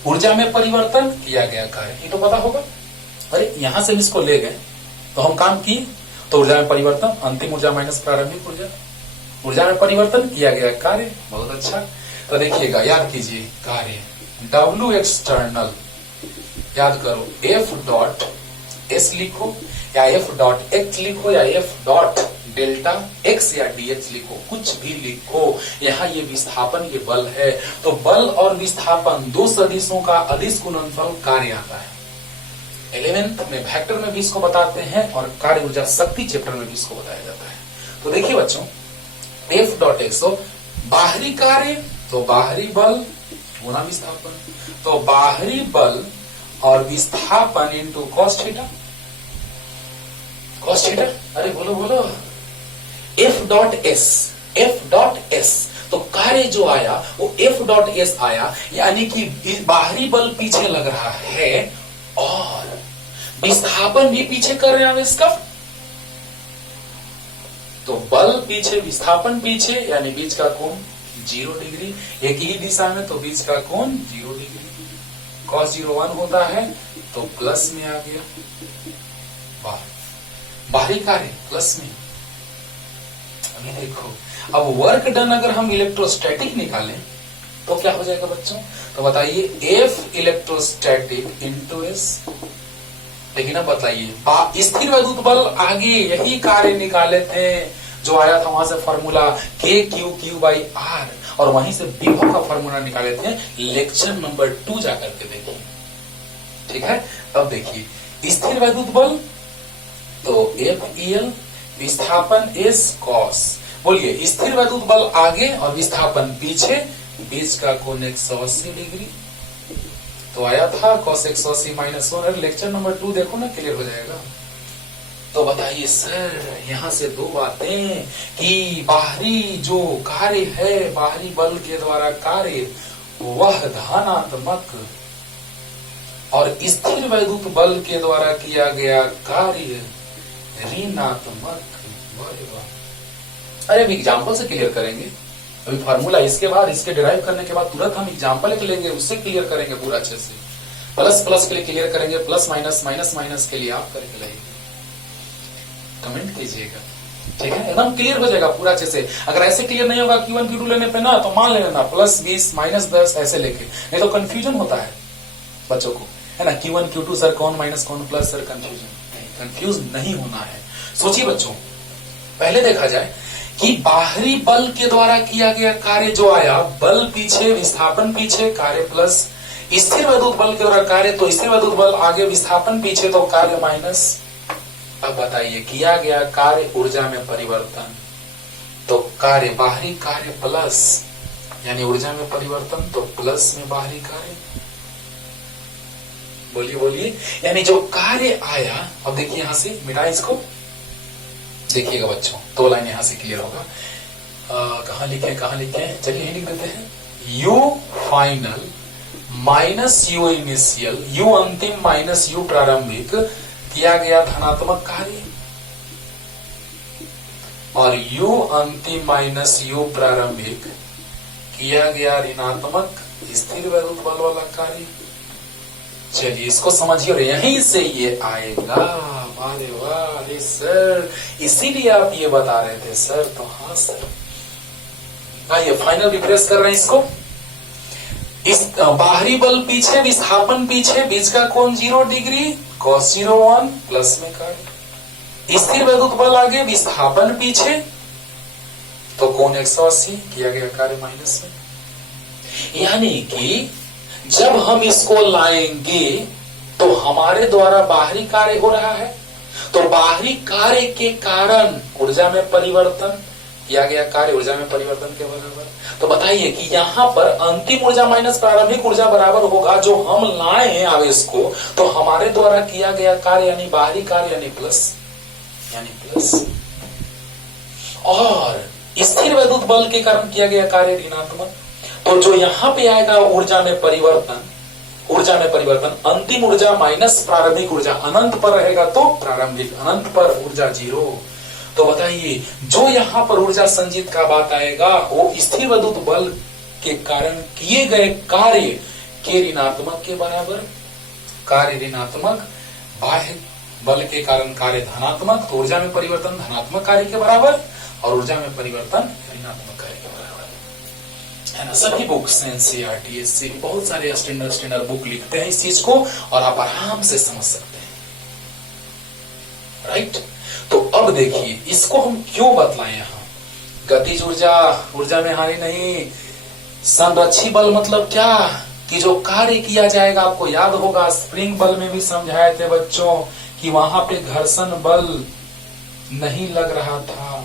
ऊर्जा में परिवर्तन, किया गया कार्य, ये तो पता होगा। अरे यहां से इसको ले गए तो हम काम किए, तो ऊर्जा में परिवर्तन, अंतिम ऊर्जा माइनस प्रारंभिक ऊर्जा, ऊर्जा में परिवर्तन, किया गया कार्य। बहुत अच्छा। तो देखिएगा, याद कीजिए, कार्य W एक्सटर्नल, याद करो, F डॉट S लिखो या F डॉट H लिखो या F डॉट डेल्टा X या DH लिखो, कुछ भी लिखो। यहाँ ये विस्थापन, ये बल है। तो बल और विस्थापन दो सदिशों का अदिश गुणनफल कार्य आता है। 11th में वेक्टर में भी इसको बताते हैं और कार्य ऊर्जा शक्ति चैप्टर में भी इसको बताया जाता है। तो देखिए बच्चों, F डॉट X, बाहरी कार्य तो बाहरी बल गुना विस्थापन, तो बाहरी बल और विस्थापन into cos theta. Cos theta, अरे बोलो बोलो, F dot S, F dot S, तो कार्य जो आया वो F डॉट S आया, यानी कि बाहरी बल पीछे लग रहा है और विस्थापन भी पीछे कर रहे हैं इसका। पीछे विस्थापन पीछे यानी बीच का कोण 0 डिग्री, एक ही दिशा में तो बीच का कोण 0 डिग्री। cos 0 1 होता है तो प्लस में आ गया, बाहरी कार्य प्लस में। अभी देखो, अब वर्क डन अगर हम इलेक्ट्रोस्टैटिक निकालें तो क्या हो जाएगा बच्चों? तो बताइए F इलेक्ट्रोस्टैटिक इंटू S। लेकिन अब बताइए स्थिर वैद्युत बल आगे यही कार्य निकाले थे जो आया था वहां से फॉर्मूला KQ/R, और वहीं से विभव का फॉर्मूला निकाले थे लेक्चर नंबर 2 जाकर के देखिए। ठीक है, अब देखिए स्थिर वैद्युत बल तो FEL, विस्थापन S cos। बोलिए स्थिर वैद्युत बल आगे और विस्थापन पीछे, बीच का कोण 180 डिग्री। तो आया था cos 180 - 1। लेक्चर नंबर 2 देखो ना, क्लियर हो जाएगा। तो बताइए सर, यहां से दो बातें कि बाहरी जो कार्य है, बाहरी बल के द्वारा कार्य वह धनात्मक और स्थिर वैद्युत बल के द्वारा किया गया कार्य ऋणात्मक। अरे अभी एग्जाम्पल से क्लियर करेंगे। अभी फार्मूला इसके बाद, इसके डिराइव करने के बाद तुरंत हम एग्जाम्पल एक लेंगे, उससे क्लियर करेंगे पूरा अच्छे से। प्लस प्लस के लिए क्लियर करेंगे, प्लस माइनस, माइनस माइनस के लिए आप करके लाइए, कमेंट कीजिएगा। ठीक है, एकदम क्लियर हो जाएगा पूरा अच्छे से। अगर ऐसे क्लियर नहीं होगा Q1 Q2 लेने पे ना, तो मान लेना प्लस 20 माइनस 10 ऐसे लेके, नहीं तो कंफ्यूजन होता है बच्चों को, है ना। Q1 Q2 सर कौन माइनस कौन प्लस, सर कंफ्यूज नहीं होना है। सोचिए बच्चों, पहले देखा जाए कि बाहरी बल के द्वारा किया गया कार्य जो आया, बल पीछे विस्थापन पीछे कार्य प्लस, स्थिर वैद्युत बल के द्वारा कार्य तो स्थिर वैद्युत बल आगे विस्थापन पीछे तो कार्य माइनस। अब बताइए किया गया कार्य ऊर्जा में परिवर्तन, तो कार्य बाहरी कार्य प्लस, यानी ऊर्जा में परिवर्तन तो प्लस में बाहरी कार्य। बोलिए बोलिए, यानी जो कार्य आया, अब देखिए यहां से मिटा इसको, देखिएगा बच्चों, दो लाइन यहां से क्लियर होगा। कहां लिखे चलिए यही लिख देते हैं। U final minus U initial, U अंतिम माइनस U प्रारंभिक किया गया धनात्मक कार्य, और U अंतिम माइनस U प्रारंभिक किया गया ऋणात्मक स्थिर वैद्युत बल वाला कार्य। चलिए इसको समझिए, और यहीं से ये आएगा। अरे वाह, अरे सर इसीलिए आप ये बता रहे थे सर, तो हाँ सर। आइए फाइनल रिफ्रेश कर रहे हैं इसको। इस बाहरी बल पीछे विस्थापन पीछे, बीच का कोण 0 डिग्री, cos 0 1 प्लस में कार्य। स्थिर वैद्युत बल आगे विस्थापन पीछे तो कोण 180 किया गया कार्य माइनस में। यानी कि जब हम इसको लाएंगे तो हमारे द्वारा बाहरी कार्य हो रहा है, तो बाहरी कार्य के कारण ऊर्जा में परिवर्तन किया गया कार्य ऊर्जा में परिवर्तन के बराबर। तो बताइए कि यहाँ पर अंतिम ऊर्जा माइनस प्रारंभिक ऊर्जा बराबर होगा जो हम लाए हैं आवेश को, तो हमारे द्वारा किया गया कार्य यानी बाहरी कार्य यानी प्लस, और स्थिर वैद्युत बल के कारण किया गया कार्य ऋणात्मक। तो जो यहाँ पे आएगा ऊर्जा में परिवर्तन, अंतिम ऊर्जा माइनस प्रारंभिक ऊर्जा, अनंत पर रहेगा तो प्रारंभिक, अनंत पर ऊर्जा 0। तो बताइए जो यहाँ पर ऊर्जा संचित का बात आएगा वो स्थिर वैद्युत बल के कारण किए गए कार्य के ऋणात्मक के बराबर, कार्य ऋणात्मक, बाह्य बल के कारण कार्य धनात्मक, तो ऊर्जा में परिवर्तन धनात्मक कार्य के बराबर और ऊर्जा में परिवर्तन ऋणात्मक कार्य के बराबर, है ना। सभी बुक्स एनसीईआरटी से बहुत सारे स्टैंडर्ड बुक लिखते हैं इस चीज को, और आप आराम से समझ सकते हैं, राइट। तो अब देखिए इसको हम क्यों बतलाएं यहाँ, गतिज ऊर्जा में हानि नहीं, संरक्षी बल मतलब क्या कि जो कार्य किया जाएगा, आपको याद होगा स्प्रिंग बल में भी समझाए थे बच्चों कि वहां पे घर्षण बल नहीं लग रहा था,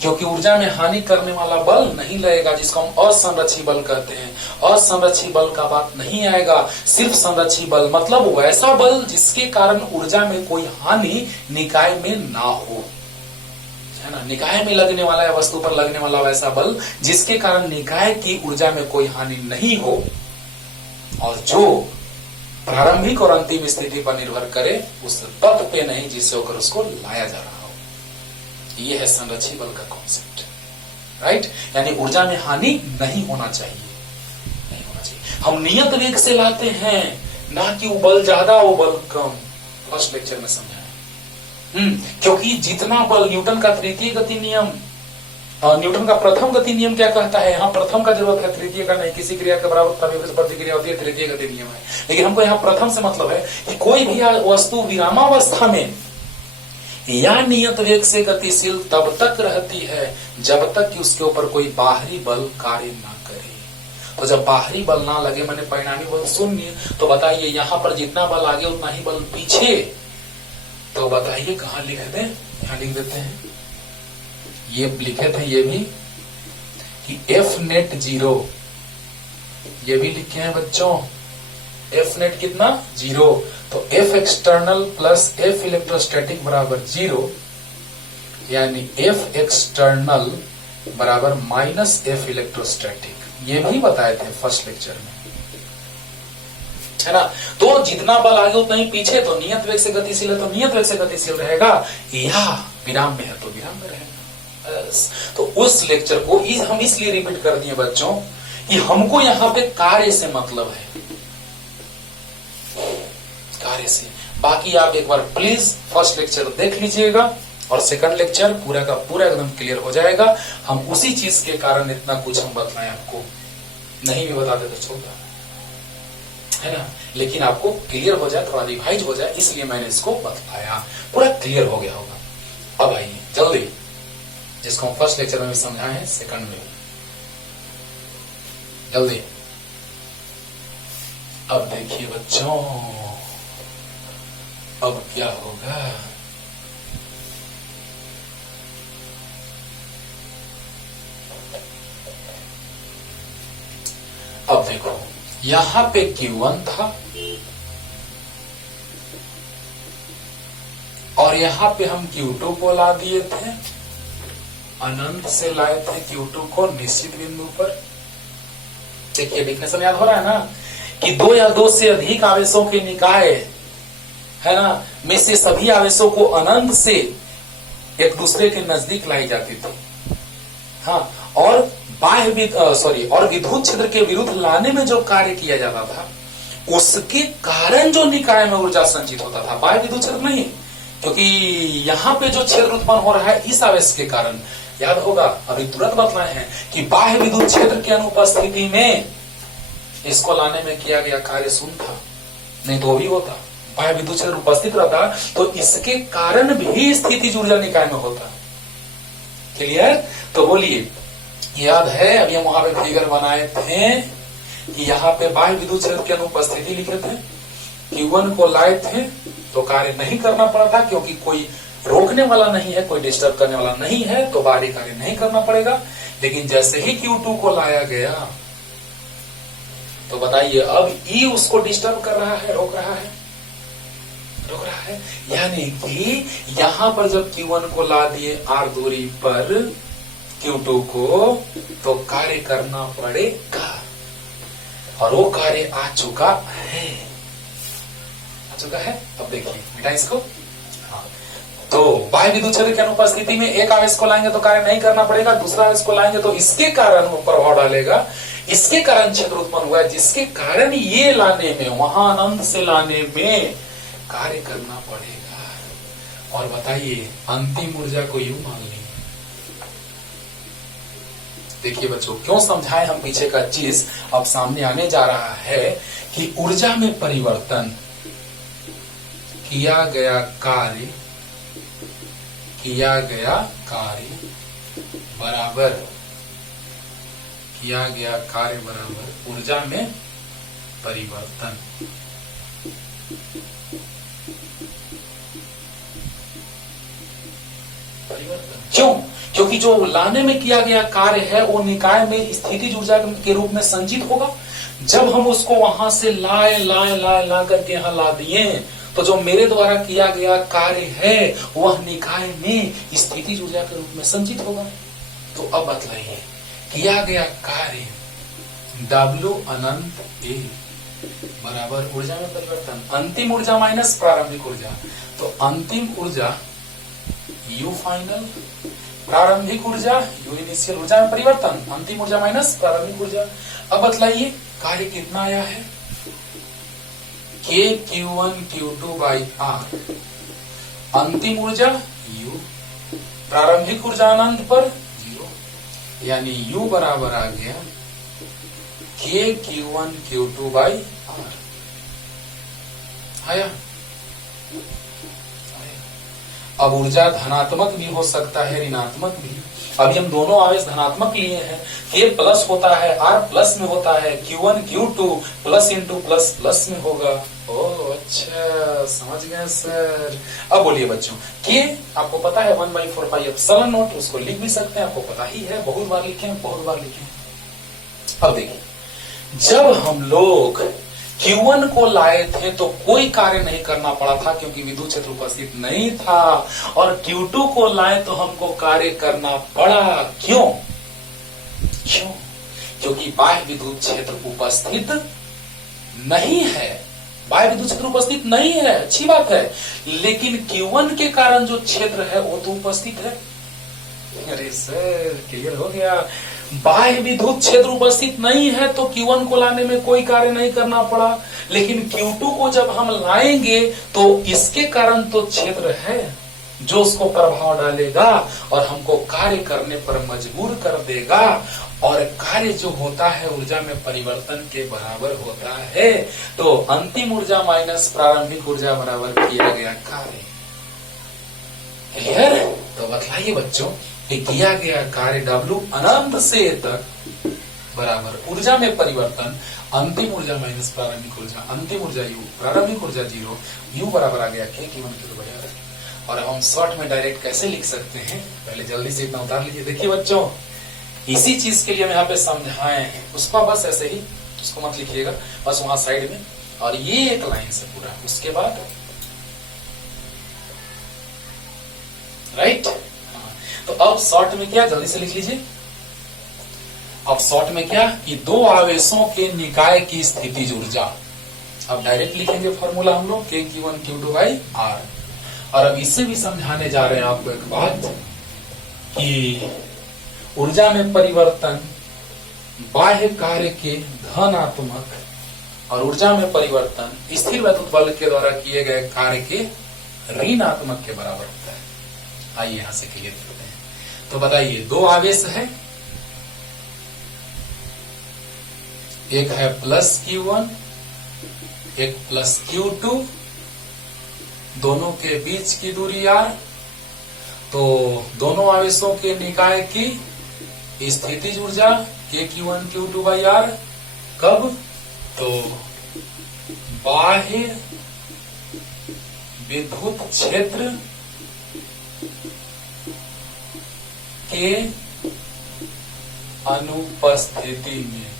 क्योंकि ऊर्जा में हानि करने वाला बल नहीं लगेगा, जिसको हम असंरक्षी बल कहते हैं। असंरक्षी बल का बात नहीं आएगा, सिर्फ संरक्षी बल मतलब वैसा बल जिसके कारण ऊर्जा में कोई हानि निकाय में ना हो, है ना। निकाय में लगने वाला या वस्तु पर लगने वाला वैसा बल जिसके कारण निकाय की ऊर्जा में कोई हानि नहीं हो, और जो प्रारंभिक और अंतिम स्थिति पर निर्भर करे उस तत्व पे नहीं जिससे होकर उसको लाया जा रहा हो, ये है संरक्षी बल का कॉन्सेप्ट, राइट। यानी ऊर्जा में हानि नहीं होना चाहिए, नहीं होना चाहिए। हम नियत वेग से लाते हैं, ना कि वो बल ज्यादा वो बल कम। फर्स्ट लेक्चर में समझाया। क्योंकि जितना बल, न्यूटन का तृतीय गति नियम, न्यूटन का प्रथम गति नियम क्या कहता है, यहाँ प्रथम का जरूरत है, तृतीय का नहीं। किसी क्रिया के बराबर प्रतिक्रिया होती है, तृतीय गति नियम है। लेकिन हमको यहाँ प्रथम से मतलब है कि कोई भी वस्तु विरामावस्था में या नियत वेग से गतिशील तब तक रहती है जब तक कि उसके ऊपर कोई बाहरी बल कार्य ना करे। तो जब बाहरी बल ना लगे, मैंने परिणामी बल शून्य, तो बताइए यहाँ पर जितना बल आगे उतना ही बल पीछे। तो बताइए कहाँ लिख दें, यहाँ लिख देते हैं, ये लिखे थे ये भी कि एफ नेट 0, ये भी लिखे हैं बच्चों। एफ नेट कितना 0, तो F external plus F electrostatic बराबर 0, यानी एफ एक्सटर्नल बराबर माइनस एफ इलेक्ट्रोस्टैटिक। ये भी बताए थे फर्स्ट लेक्चर में, है ना। तो जितना बल आगे उतना ही पीछे। तो नियत वेग से गतिशील है तो नियत वेग से गतिशील रहेगा, या विराम में है तो विराम में रहेगा। तो उस लेक्चर को हम इसलिए रिपीट कर दिए बच्चों कि हमको यहाँ पे कार्य से मतलब है, कार्य से। बाकी आप एक बार प्लीज फर्स्ट लेक्चर देख लीजिएगा और सेकंड लेक्चर पूरा का पूरा एकदम क्लियर हो जाएगा। हम उसी चीज के कारण इतना कुछ हम बतलाएं आपको, नहीं भी बताते तो छोटा है ना, लेकिन आपको क्लियर हो जाए, थोड़ा रिवाइज हो जाए, इसलिए मैंने इसको बतलाया। पूरा क्लियर हो गया होगा। अब आइए जल्दी, जिसको हम फर्स्ट लेक्चर में भी समझाए हैं, सेकंड में जल्दी। अब देखिए बच्चों, अब क्या होगा। अब देखो, यहां पे Q1 था और यहां पे हम Q2 को ला दिए थे, अनंत से लाए थे Q2 को निश्चित बिंदु पर। देखिए डिफिनेशन याद हो रहा है ना कि दो या दो से अधिक आवेशों के निकाय, है ना, में से सभी आवेशों को अनंत से एक दूसरे के नजदीक लाई जाती थी। हाँ, और और विद्युत क्षेत्र के विरुद्ध लाने में जो कार्य किया जाता था उसके कारण जो निकाय में ऊर्जा संचित होता था, बाह्य विद्युत क्षेत्र नहीं। क्योंकि यहाँ पे जो क्षेत्र उत्पन्न हो रहा है इस आवेश के कारण, याद होगा अभी तुरंत बतलाए हैं कि बाह्य विद्युत क्षेत्र की अनुपस्थिति में इसको लाने में किया गया कार्य शून्य था, नहीं तो भी होता। बाह्य विद्युत क्षेत्र उपस्थित रहता तो इसके कारण भी स्थितिज ऊर्जा निकाय में होता। क्लियर? तो बोलिए, याद है अभी हम वहां पे फिगर बनाए थे कि यहाँ पे बाह्य विद्युत क्षेत्र की अनुपस्थिति लिखे थे, Q1 को लाए थे तो कार्य नहीं करना पड़ा था क्योंकि कोई रोकने वाला नहीं है, कोई डिस्टर्ब करने वाला नहीं है, तो बाहरी कार्य नहीं करना पड़ेगा। लेकिन जैसे ही Q2 को लाया गया तो बताइए अब E उसको डिस्टर्ब कर रहा है, रोक रहा है, रोक रहा है। यानी कि यहां पर जब Q1 को ला दिए R दूरी पर Q2 को, तो कार्य करना पड़ेगा और वो कार्य आ चुका है, आ चुका है। अब देखिए बेटा इसको, हाँ, तो बाह्य विद्युत क्षेत्र की अनुपस्थिति में एक आवेश को लाएंगे तो कार्य नहीं करना पड़ेगा, दूसरा आवेश को लाएंगे तो इसके कारण वो प्रभाव डालेगा, इसके कारण क्षेत्र उत्पन्न हुआ है, जिसके कारण ये लाने में, वहां अनंत से लाने में कार्य करना पड़ेगा। और बताइए अंतिम ऊर्जा को यूं मान ली। देखिए बच्चों, क्यों समझाए हम पीछे का चीज, अब सामने आने जा रहा है कि ऊर्जा में परिवर्तन, किया गया कार्य बराबर, किया गया कार्य बराबर ऊर्जा में परिवर्तन। क्यों? क्योंकि जो लाने में किया गया कार्य है वो निकाय में स्थितिज ऊर्जा के रूप में संचित होगा। जब हम उसको वहां से ला करके यहाँ ला दिए तो जो मेरे द्वारा किया गया कार्य है वह निकाय में स्थितिज ऊर्जा के रूप में संचित होगा। तो अब बतलाइए, किया गया कार्य W अनंत A बराबर ऊर्जा में परिवर्तन, अंतिम ऊर्जा माइनस प्रारंभिक ऊर्जा। तो अंतिम ऊर्जा यू फाइनल, प्रारंभिक ऊर्जा यू इनिशियल, ऊर्जा में परिवर्तन, अंतिम ऊर्जा माइनस प्रारंभिक ऊर्जा। अब बतलाइए कार्य कितना आया है, के Q1 Q2 बाई आर, अंतिम ऊर्जा U, प्रारंभिक ऊर्जा अनंत पर 0, यानी U बराबर आ गया के Q1 Q2 बाई आर। आया? अब ऊर्जा धनात्मक भी हो सकता है, ऋणात्मक भी। अभी हम दोनों आवेश धनात्मक लिए हैं, के प्लस होता है, आर प्लस में होता है, Q1 Q2 plus into plus plus में होगा। ओह अच्छा, समझ गए सर। अब बोलिए बच्चों, के आपको पता है 1/4 पाई एप्सिलॉन नॉट, उसको लिख भी सकते हैं, आपको पता ही है, बहुत बार लिखे हैं, बहुत बार लिखे हैं। अब देखिए, जब हम लोग Q1 को लाए थे तो कोई कार्य नहीं करना पड़ा था क्योंकि विद्युत क्षेत्र उपस्थित नहीं था, और Q2 को लाए तो हमको कार्य करना पड़ा। क्यों? क्योंकि बाह्य विद्युत क्षेत्र उपस्थित नहीं है, बाह्य विद्युत क्षेत्र उपस्थित नहीं है, अच्छी बात है, लेकिन Q1 के कारण जो क्षेत्र है वो तो उपस्थित है। अरे सर क्लियर हो गया, बाह्य विद्युत क्षेत्र उपस्थित नहीं है तो Q1 को लाने में कोई कार्य नहीं करना पड़ा, लेकिन Q2 को जब हम लाएंगे तो इसके कारण तो क्षेत्र है जो उसको प्रभाव डालेगा और हमको कार्य करने पर मजबूर कर देगा, और कार्य जो होता है ऊर्जा में परिवर्तन के बराबर होता है। तो अंतिम ऊर्जा माइनस प्रारंभिक ऊर्जा बराबर किया गया कार्य। क्लियर? तो बतलाइए बच्चों, किया गया कार्य W अनंत से तक बराबर ऊर्जा में परिवर्तन, अंतिम ऊर्जा माइनस प्रारंभिक ऊर्जा, अंतिम ऊर्जा U, प्रारंभिक ऊर्जा 0, U बराबर आ गया के Q1 Q2 बाई आर। और हम शॉर्ट में डायरेक्ट कैसे लिख सकते हैं, पहले जल्दी से इतना उतार लीजिए। देखिए बच्चों, इसी चीज के लिए हम यहाँ पे समझाए हैं, उसको बस ऐसे ही उसको मत लिखिएगा, बस वहां साइड में, और ये एक लाइन से पूरा, उसके बाद राइट। तो अब शॉर्ट में क्या, जल्दी से लिख लीजिए। अब शॉर्ट में क्या कि दो आवेशों के निकाय की स्थितिज ऊर्जा, अब डायरेक्ट लिखेंगे फॉर्मूला हम लोग, के Q1 Q2 बाई आर। और अब इससे भी समझाने जा रहे हैं आपको एक बात कि ऊर्जा में परिवर्तन बाह्य कार्य के धनात्मक और ऊर्जा में परिवर्तन स्थिर वैद्युत बल के द्वारा किए गए कार्य के ऋणात्मक के बराबर होता है। आइए यहां से क्लियर करते हैं। तो बताइए, दो आवेश है, एक है प्लस Q1, एक प्लस Q2, दोनों के बीच की दूरी r। तो दोनों आवेशों के निकाय की स्थितिज ऊर्जा के Q1 Q2 बाई आर। कब? तो बाह्य विद्युत क्षेत्र के अनुपस्थिति में।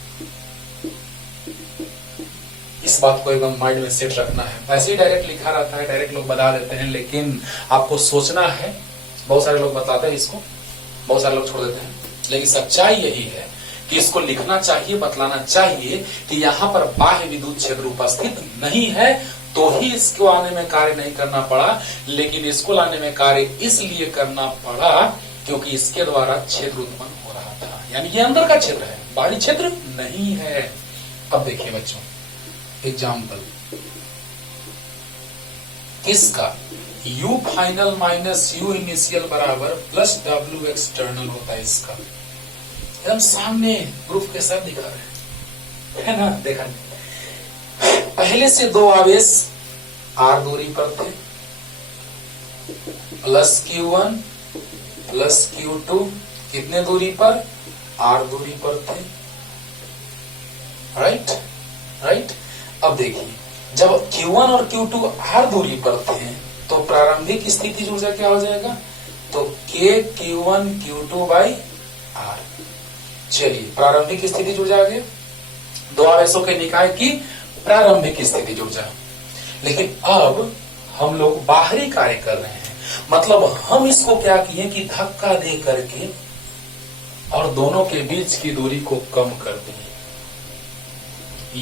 इस बात को एकदम माइंड में सेट रखना है। वैसे ही डायरेक्ट लिखा रहता है, डायरेक्ट लोग बता देते हैं, लेकिन आपको सोचना है। बहुत सारे लोग बताते हैं इसको, बहुत सारे लोग छोड़ देते हैं, लेकिन सच्चाई यही है कि इसको लिखना चाहिए, बतलाना चाहिए कि यहाँ पर बाह्य विद्युत क्षेत्र उपस्थित नहीं है, तो ही इसको आने में कार्य नहीं करना पड़ा, लेकिन इसको लाने में कार्य इसलिए करना पड़ा क्योंकि इसके द्वारा क्षेत्र उत्पन्न हो रहा था, यानी ये अंदर का क्षेत्र है, बाहरी क्षेत्र नहीं है। अब देखिए बच्चों, एग्जाम्पल किसका, U final minus U initial बराबर प्लस W एक्सटर्नल होता है। इसका एकदम सामने प्रूफ के साथ दिखा रहे हैं, है ना? देखा पहले से दो आवेश R दूरी पर थे, प्लस Q1 प्लस Q2 कितने दूरी पर, R दूरी पर थे, राइट। अब देखिए, जब Q1 और Q2 R दूरी पर थे तो प्रारंभिक स्थितिज ऊर्जा क्या हो जाएगा, तो के Q1 Q2 बाई आर। चलिए, प्रारंभिक स्थितिज ऊर्जा आ गया, दो आवेशों के निकाय की प्रारंभिक स्थितिज ऊर्जा। लेकिन अब हम लोग बाहरी कार्य कर रहे हैं, मतलब हम इसको क्या किए कि धक्का दे करके और दोनों के बीच की दूरी को कम कर दिए।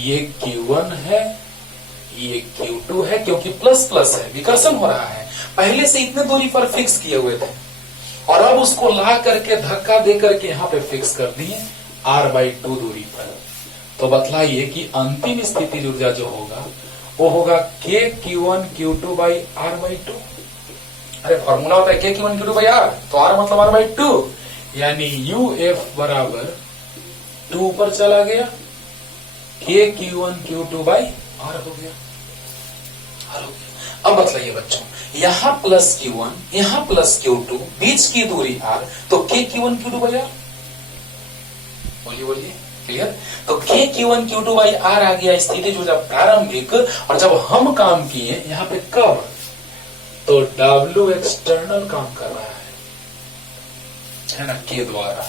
ये Q1 है, ये Q2 है, क्योंकि प्लस प्लस है, विकर्षण हो रहा है, पहले से इतने दूरी पर फिक्स किए हुए थे और अब उसको ला करके धक्का दे करके यहाँ पे फिक्स कर दिए r/2 दूरी पर। तो बतलाइए कि अंतिम स्थिति ऊर्जा जो होगा वो होगा kq1q2/r/2। अरे फॉर्मूला होता है kq1q2/r, तो r मतलब r/2, यानी uf बराबर 2 पर चला गया, kq1q2/r हो गया। अब बतलाइए बच्चों, यहाँ प्लस q1 यहाँ प्लस q2, बीच की दूरी r, तो kq1q2/r। बोलिए बोलिए, क्लियर? तो kq1q2/r आ गया स्थिति ऊर्जा प्रारंभिक, और जब हम काम किए यहाँ पे कब, तो W एक्सटर्नल काम कर रहा है ना, के द्वारा,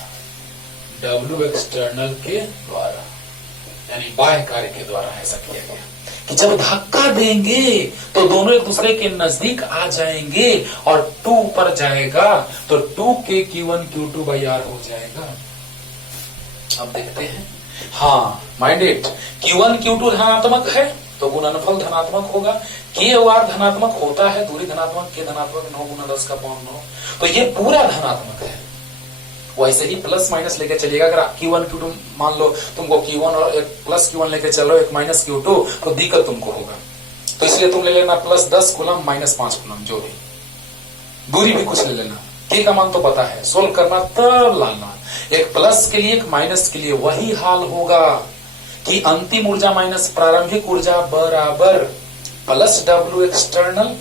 W एक्सटर्नल के द्वारा, यानी बाह्य कार्य के द्वारा ऐसा किया गया कि जब धक्का देंगे तो दोनों एक दूसरे के नजदीक आ जाएंगे और 2 पर जाएगा, तो 2kq1q2/r हो जाएगा। अब देखते हैं, हाँ माइंडेड, q1 q2 धनात्मक है तो गुणनफल धनात्मक होगा, k और r धनात्मक होता है, दूरी धनात्मक, k धनात्मक, 9 × 10⁻⁹, तो ये पूरा धनात्मक है। वैसे ही प्लस माइनस लेके चलिएगा, अगर q1 q2 मान लो तुमको q1 और एक प्लस q1 लेके चलो, एक माइनस q2, तो दिक्कत तुमको होगा। तो इसलिए तुम ले लेना +10 कूलम -5 कूलम, जो भी दूरी भी कुछ ले लेना, k का मान तो पता है, सोल्व करना तब लाना। एक प्लस के लिए एक माइनस के लिए वही हाल होगा कि अंतिम ऊर्जा माइनस प्रारंभिक ऊर्जा बराबर प्लस W एक्सटर्नल,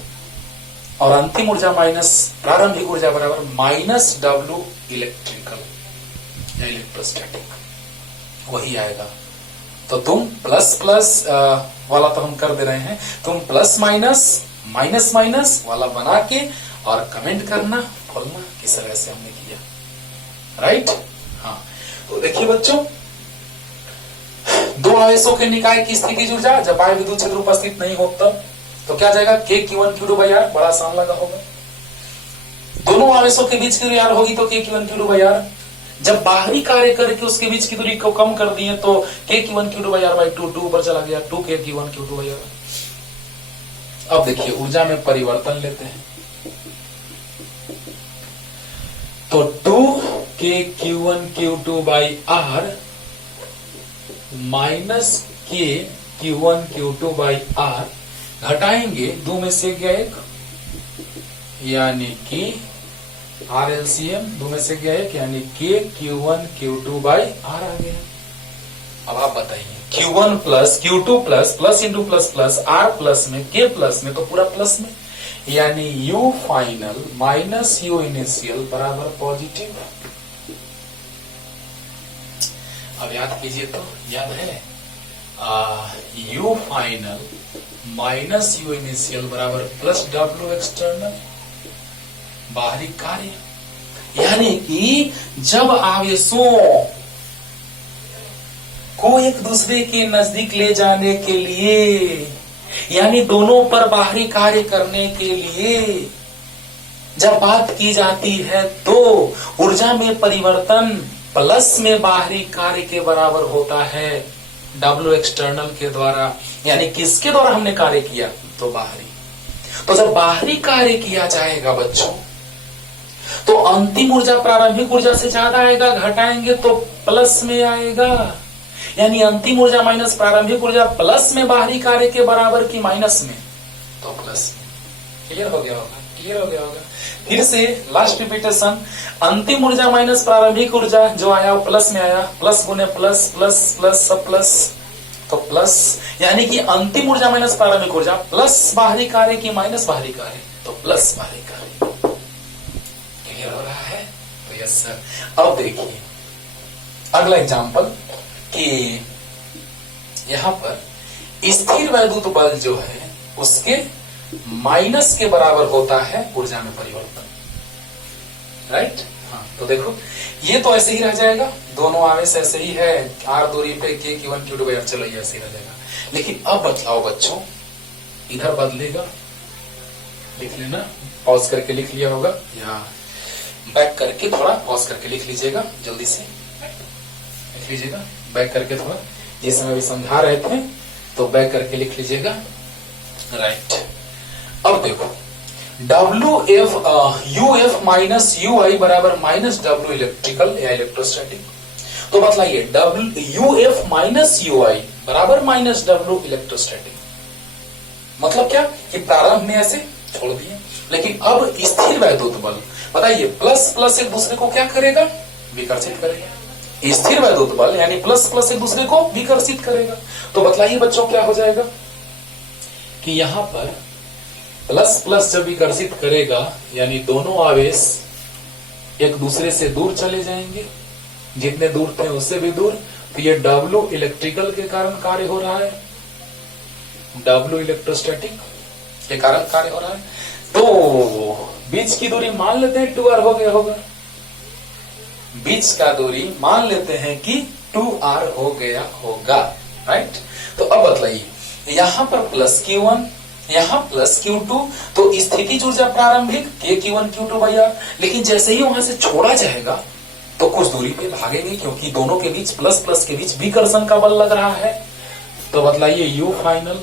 और अंतिम ऊर्जा माइनस प्रारंभिक ऊर्जा बराबर -W इलेक्ट्रिकल या इलेक्ट्रोस्टैटिक, वही आएगा। तो तुम प्लस प्लस वाला तो हम कर दे रहे हैं, तुम प्लस माइनस माइनस माइनस वाला बना के और कमेंट करना, बोलना किस तरह से हमने किया, राइट? हाँ, तो देखिए बच्चों, दो आवेशों के निकाय की स्थिति ऊर्जा जब बाह्य विद्युत क्षेत्र उपस्थित नहीं होता तो क्या जाएगा, kq1q2/r, बड़ा आसान लगा होगा। दोनों आवेशों के बीच की दूरी r होगी तो kq1q2/r, जब बाहरी कार्य करके उसके बीच की दूरी को कम कर दिए तो kq1q2/r/2, 2 पर चला गया, 2kq1q2/r। अब देखिए ऊर्जा में परिवर्तन लेते हैं, तो 2kq1q2/r माइनस kq1q2/r, घटाएंगे 2 में से गया 1, यानी कि RLCM 2 में से गया 1, यानी kq1q2/r आ गया। अब आप बताइए, q1 plus q2 plus plus into plus plus r plus में k प्लस में, तो पूरा प्लस में, यानी u final minus u initial बराबर पॉजिटिव। अब याद कीजिए, तो याद है, u final minus u initial बराबर प्लस W एक्सटर्नल, बाहरी कार्य, यानी कि जब आवेशों को एक दूसरे के नजदीक ले जाने के लिए, यानी दोनों पर बाहरी कार्य करने के लिए जब बात की जाती है, तो ऊर्जा में परिवर्तन प्लस में बाहरी कार्य के बराबर होता है, W एक्सटर्नल के द्वारा, यानी किसके द्वारा हमने कार्य किया, तो बाहरी। तो जब बाहरी कार्य किया जाएगा बच्चों, तो अंतिम ऊर्जा प्रारंभिक ऊर्जा से ज्यादा आएगा, घटाएंगे तो प्लस में आएगा, यानी अंतिम ऊर्जा माइनस प्रारंभिक ऊर्जा प्लस में बाहरी कार्य के बराबर की माइनस में, तो प्लस में। क्लियर हो गया होगा, क्लियर हो गया होगा। फिर से लास्ट रिपीटेशन, अंतिम ऊर्जा माइनस प्रारंभिक ऊर्जा जो आया वो प्लस में आया, प्लस गुने प्लस प्लस प्लस सब प्लस, तो प्लस, यानी कि अंतिम ऊर्जा माइनस प्रारंभिक ऊर्जा प्लस बाहरी कार्य की माइनस बाहरी कार्य, तो प्लस बाहरी कार्य। क्लियर हो रहा है? तो यस सर। अब देखिए अगला एग्जांपल कि यहां पर स्थिर वैद्युत बल जो है उसके माइनस के बराबर होता है ऊर्जा में परिवर्तन, राइट? हाँ, तो देखो ये तो ऐसे ही रह जाएगा, दोनों आवेश ऐसे ही है, r दूरी पे kq1q2/r, चलो ये ऐसे ही रह जाएगा। लेकिन अब बतलाओ बच्चों, इधर बदलेगा, लिख लेना, पॉज करके लिख लिया होगा, या बैक करके थोड़ा पॉज करके लिख लीजिएगा, जल्दी से लिख लीजिएगा, बैक करके थोड़ा, जिस समय भी समझा रहे थे तो बैक करके लिख लीजिएगा, राइट? अब देखो W F U F minus U I बराबर माइनस डब्ल्यू इलेक्ट्रिकल या इलेक्ट्रोस्टैटिक। तो बतलाइए W U F minus U I बराबर माइनस डब्ल्यू इलेक्ट्रोस्टैटिक, मतलब क्या कि प्रारंभ में ऐसे छोड़ दिए, लेकिन अब स्थिर वैद्युत बल बताइए प्लस प्लस एक दूसरे को क्या करेगा, विकर्षित करेगा। स्थिर वैद्युत बल यानी प्लस प्लस एक दूसरे को विकर्षित करेगा। तो बतलाइए बच्चों क्या हो जाएगा कि यहां पर प्लस प्लस जब विकर्षित करेगा यानी दोनों आवेश एक दूसरे से दूर चले जाएंगे, जितने दूर थे उससे भी दूर। तो ये डब्ल्यू इलेक्ट्रिकल के कारण कार्य हो रहा है, डब्ल्यू इलेक्ट्रोस्टैटिक के कारण कार्य हो रहा है। तो बीच की दूरी मान लेते हैं 2r हो गया होगा, बीच का दूरी मान लेते हैं कि 2r हो गया होगा, राइट। तो अब बतलाइए यहां पर प्लस Q1 यहां प्लस Q2, तो स्थितिज ऊर्जा प्रारंभिक K Q1 Q2 r, लेकिन जैसे ही वहां से छोड़ा जाएगा तो कुछ दूरी पे भागेंगे क्योंकि दोनों के बीच प्लस प्लस के बीच विकर्षण का बल लग रहा है। तो बतलाइए U फाइनल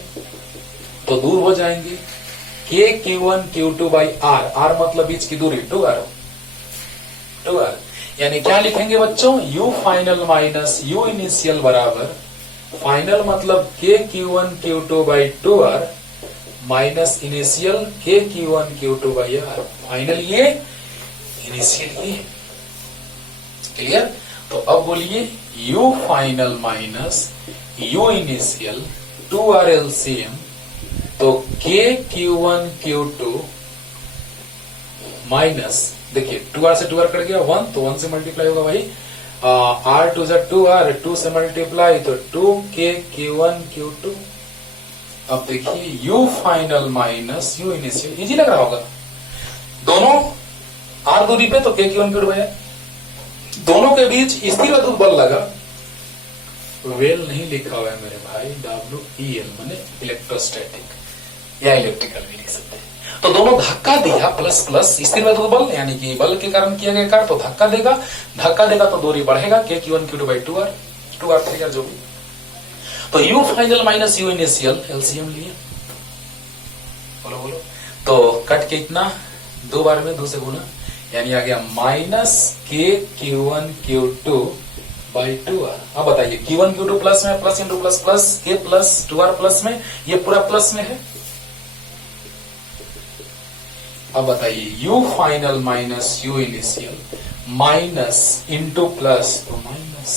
तो दूर हो जाएंगे K Q1 Q2 r, r मतलब बीच की दूरी 2r, यानी क्या लिखेंगे बच्चों U final minus U initial बराबर फाइनल मतलब K Q1 Q2 2r minus initial K Q1 Q2 r, final ये इनिशियल ये। क्लियर। तो अब बोलिए U final minus U initial 2r LCM, तो K Q1 Q2 माइनस देखिए 2r से 2r कट गया 1, तो 1 से मल्टीप्लाई होगा भाई r टू जा 2r, 2 से मल्टीप्लाई तो 2K Q1 Q2। अब देखिए U final minus U initial, easy लग रहा होगा, दोनों r दूरी पे तो K Q1 Q2 है, दोनों के बीच स्थिर वैद्युत बल लगा, वेल नहीं लिखा हुआ है मेरे भाई, WEL माने इलेक्ट्रोस्टैटिक या इलेक्ट्रिकल भी लिख सकते हैं। तो दोनों धक्का दिया प्लस प्लस स्थिर वैद्युत बल यानी कि बल के कारण किया गया कार्य, तो धक्का देगा तो दूरी बढ़ेगा K Q1 Q2 2r 3r जो भी। तो U final minus U initial LCM लिए, बोलो तो कट के इतना 2 बार में 2 से गुना यानी आ गया minus K Q1 Q2 2r। अब बताइए Q1 Q2 प्लस में, plus into plus plus K plus 2r plus में, ये पूरा प्लस में है। अब बताइए U final minus U initial minus into plus तो माइनस।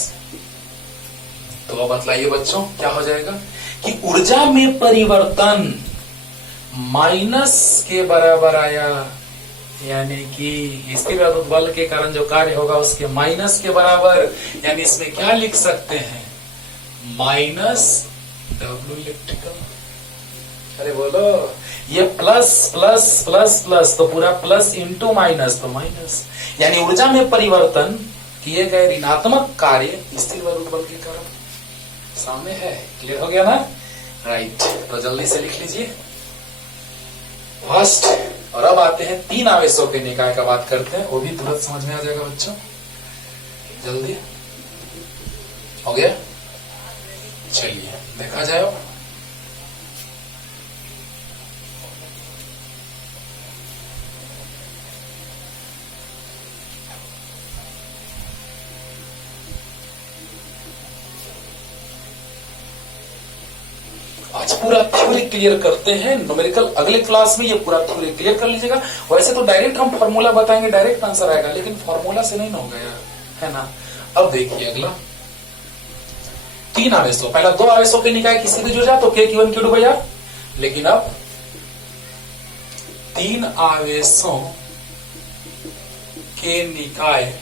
तो अब बतलाइए बच्चों क्या हो जाएगा कि ऊर्जा में परिवर्तन माइनस के बराबर आया, यानी कि स्थिर वैद्युत बल के कारण जो कार्य होगा उसके माइनस के बराबर, यानी इसमें क्या लिख सकते हैं माइनस डब्ल्यू इलेक्ट्रिकल। अरे बोलो ये प्लस प्लस प्लस प्लस तो पूरा प्लस इंटू माइनस तो माइनस, यानी ऊर्जा में परिवर्तन किए गए ऋणात्मक कार्य स्थिर वैद्युत बल के कारण सामने है। क्लियर हो गया ना, राइट। तो जल्दी से लिख लीजिए फर्स्ट। और अब आते हैं 3 आवेशों के निकाय का बात करते हैं, वो भी तुरंत समझ में आ जाएगा बच्चों, जल्दी हो गया। चलिए देखा जाए। आज पूरा थ्योरी क्लियर करते हैं, न्यूमेरिकल अगले क्लास में ये पूरा थ्योरी क्लियर कर लीजिएगा। वैसे तो डायरेक्ट हम फार्मूला बताएंगे, डायरेक्ट आंसर आएगा, लेकिन फार्मूला से नहीं ना होगा यार, है ना। अब देखिए अगला 3 आवेशों, पहला 2 आवेशों के निकाय किसी भी जुड़ा तो K Q1 Q2 भैया, लेकिन अब 3 आवेशों के निकाय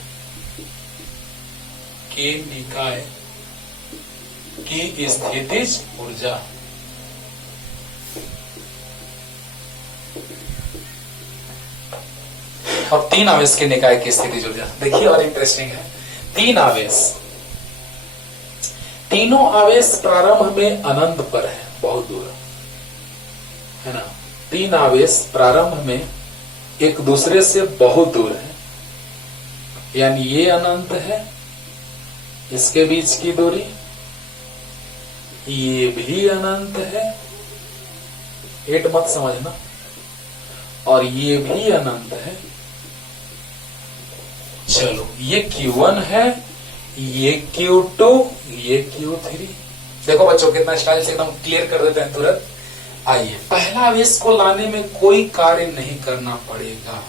की स्थितिज ऊर्जा। अब 3 आवेश के निकाय की स्थितिज ऊर्जा देखिए, और इंटरेस्टिंग है। 3 आवेश, तीनों आवेश प्रारंभ में अनंत पर है, बहुत दूर है ना। 3 आवेश प्रारंभ में एक दूसरे से बहुत दूर है, यानी ये अनंत है, इसके बीच की दूरी, ये भी अनंत है, एट मत समझना। और ये भी अनंत है। चलो ये Q1 है, ये Q2, ये Q3। देखो बच्चों कितना स्टाइल से एकदम क्लियर कर देते हैं तुरंत। आइए, पहला आवेश को लाने में कोई कार्य नहीं करना पड़ेगा।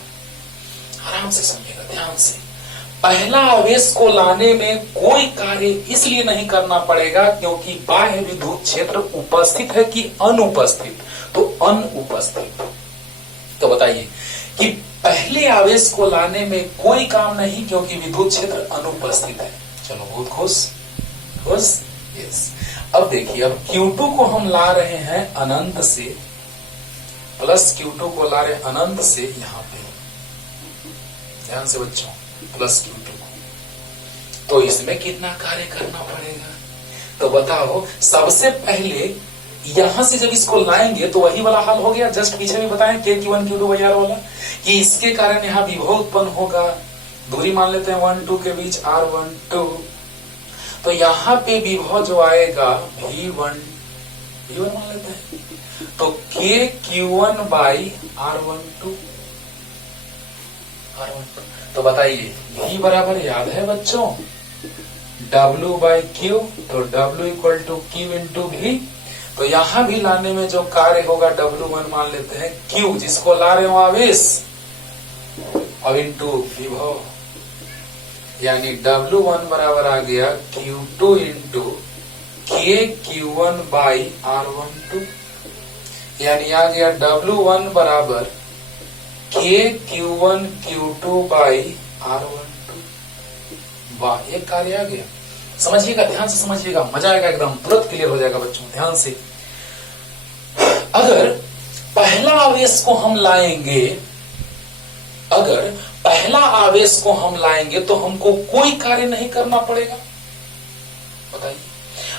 आराम से समझिएगा, ध्यान से। पहला आवेश को लाने में कोई कार्य इसलिए नहीं करना पड़ेगा क्योंकि बाह्य विद्युत क्षेत्र उपस्थित है कि अनुपस्थित, तो अनुपस्थित। तो बताइए कि पहले आवेश को लाने में कोई काम नहीं क्योंकि विद्युत क्षेत्र अनुपस्थित है। चलो बहुत खुश खुश, यस। अब देखिए, अब Q2 को हम ला रहे हैं अनंत से, प्लस Q2 को ला रहे हैं अनंत से यहां पे, ध्यान से बच्चों, प्लस Q2 को। तो इसमें कितना कार्य करना पड़ेगा? तो बताओ, सबसे पहले यहां से जब इसको लाएंगे तो वही वाला हाल हो गया, जस्ट पीछे भी बताएं Q1 Q2 वाला, कि इसके कारण यहाँ विभव उत्पन्न होगा। दूरी मान लेते हैं 1 2 के बीच R12, तो यहाँ पे विभव जो आएगा V1 मान लेते हैं, तो KQ1 बाई R12। तो बताइए V बराबर याद है बच्चों W बाई Q, तो W equal to Q into V। तो यहां भी लाने में जो कार्य होगा W1 मान लेते हैं, Q जिसको ला रहे हो आवेश, अब इंटू विभव, यानी W1 बराबर आ गया Q2 into KQ1 by R12, यानी आ गया W1 बराबर KQ1 Q2 बाई R12। वाह, एक कार्य आ गया। समझिएगा, ध्यान से समझिएगा, मजा आएगा, एकदम तुरंत क्लियर हो जाएगा बच्चों, ध्यान से। अगर पहला आवेश को हम लाएंगे, अगर पहला आवेश को हम लाएंगे तो हमको कोई कार्य नहीं करना पड़ेगा। बताइए,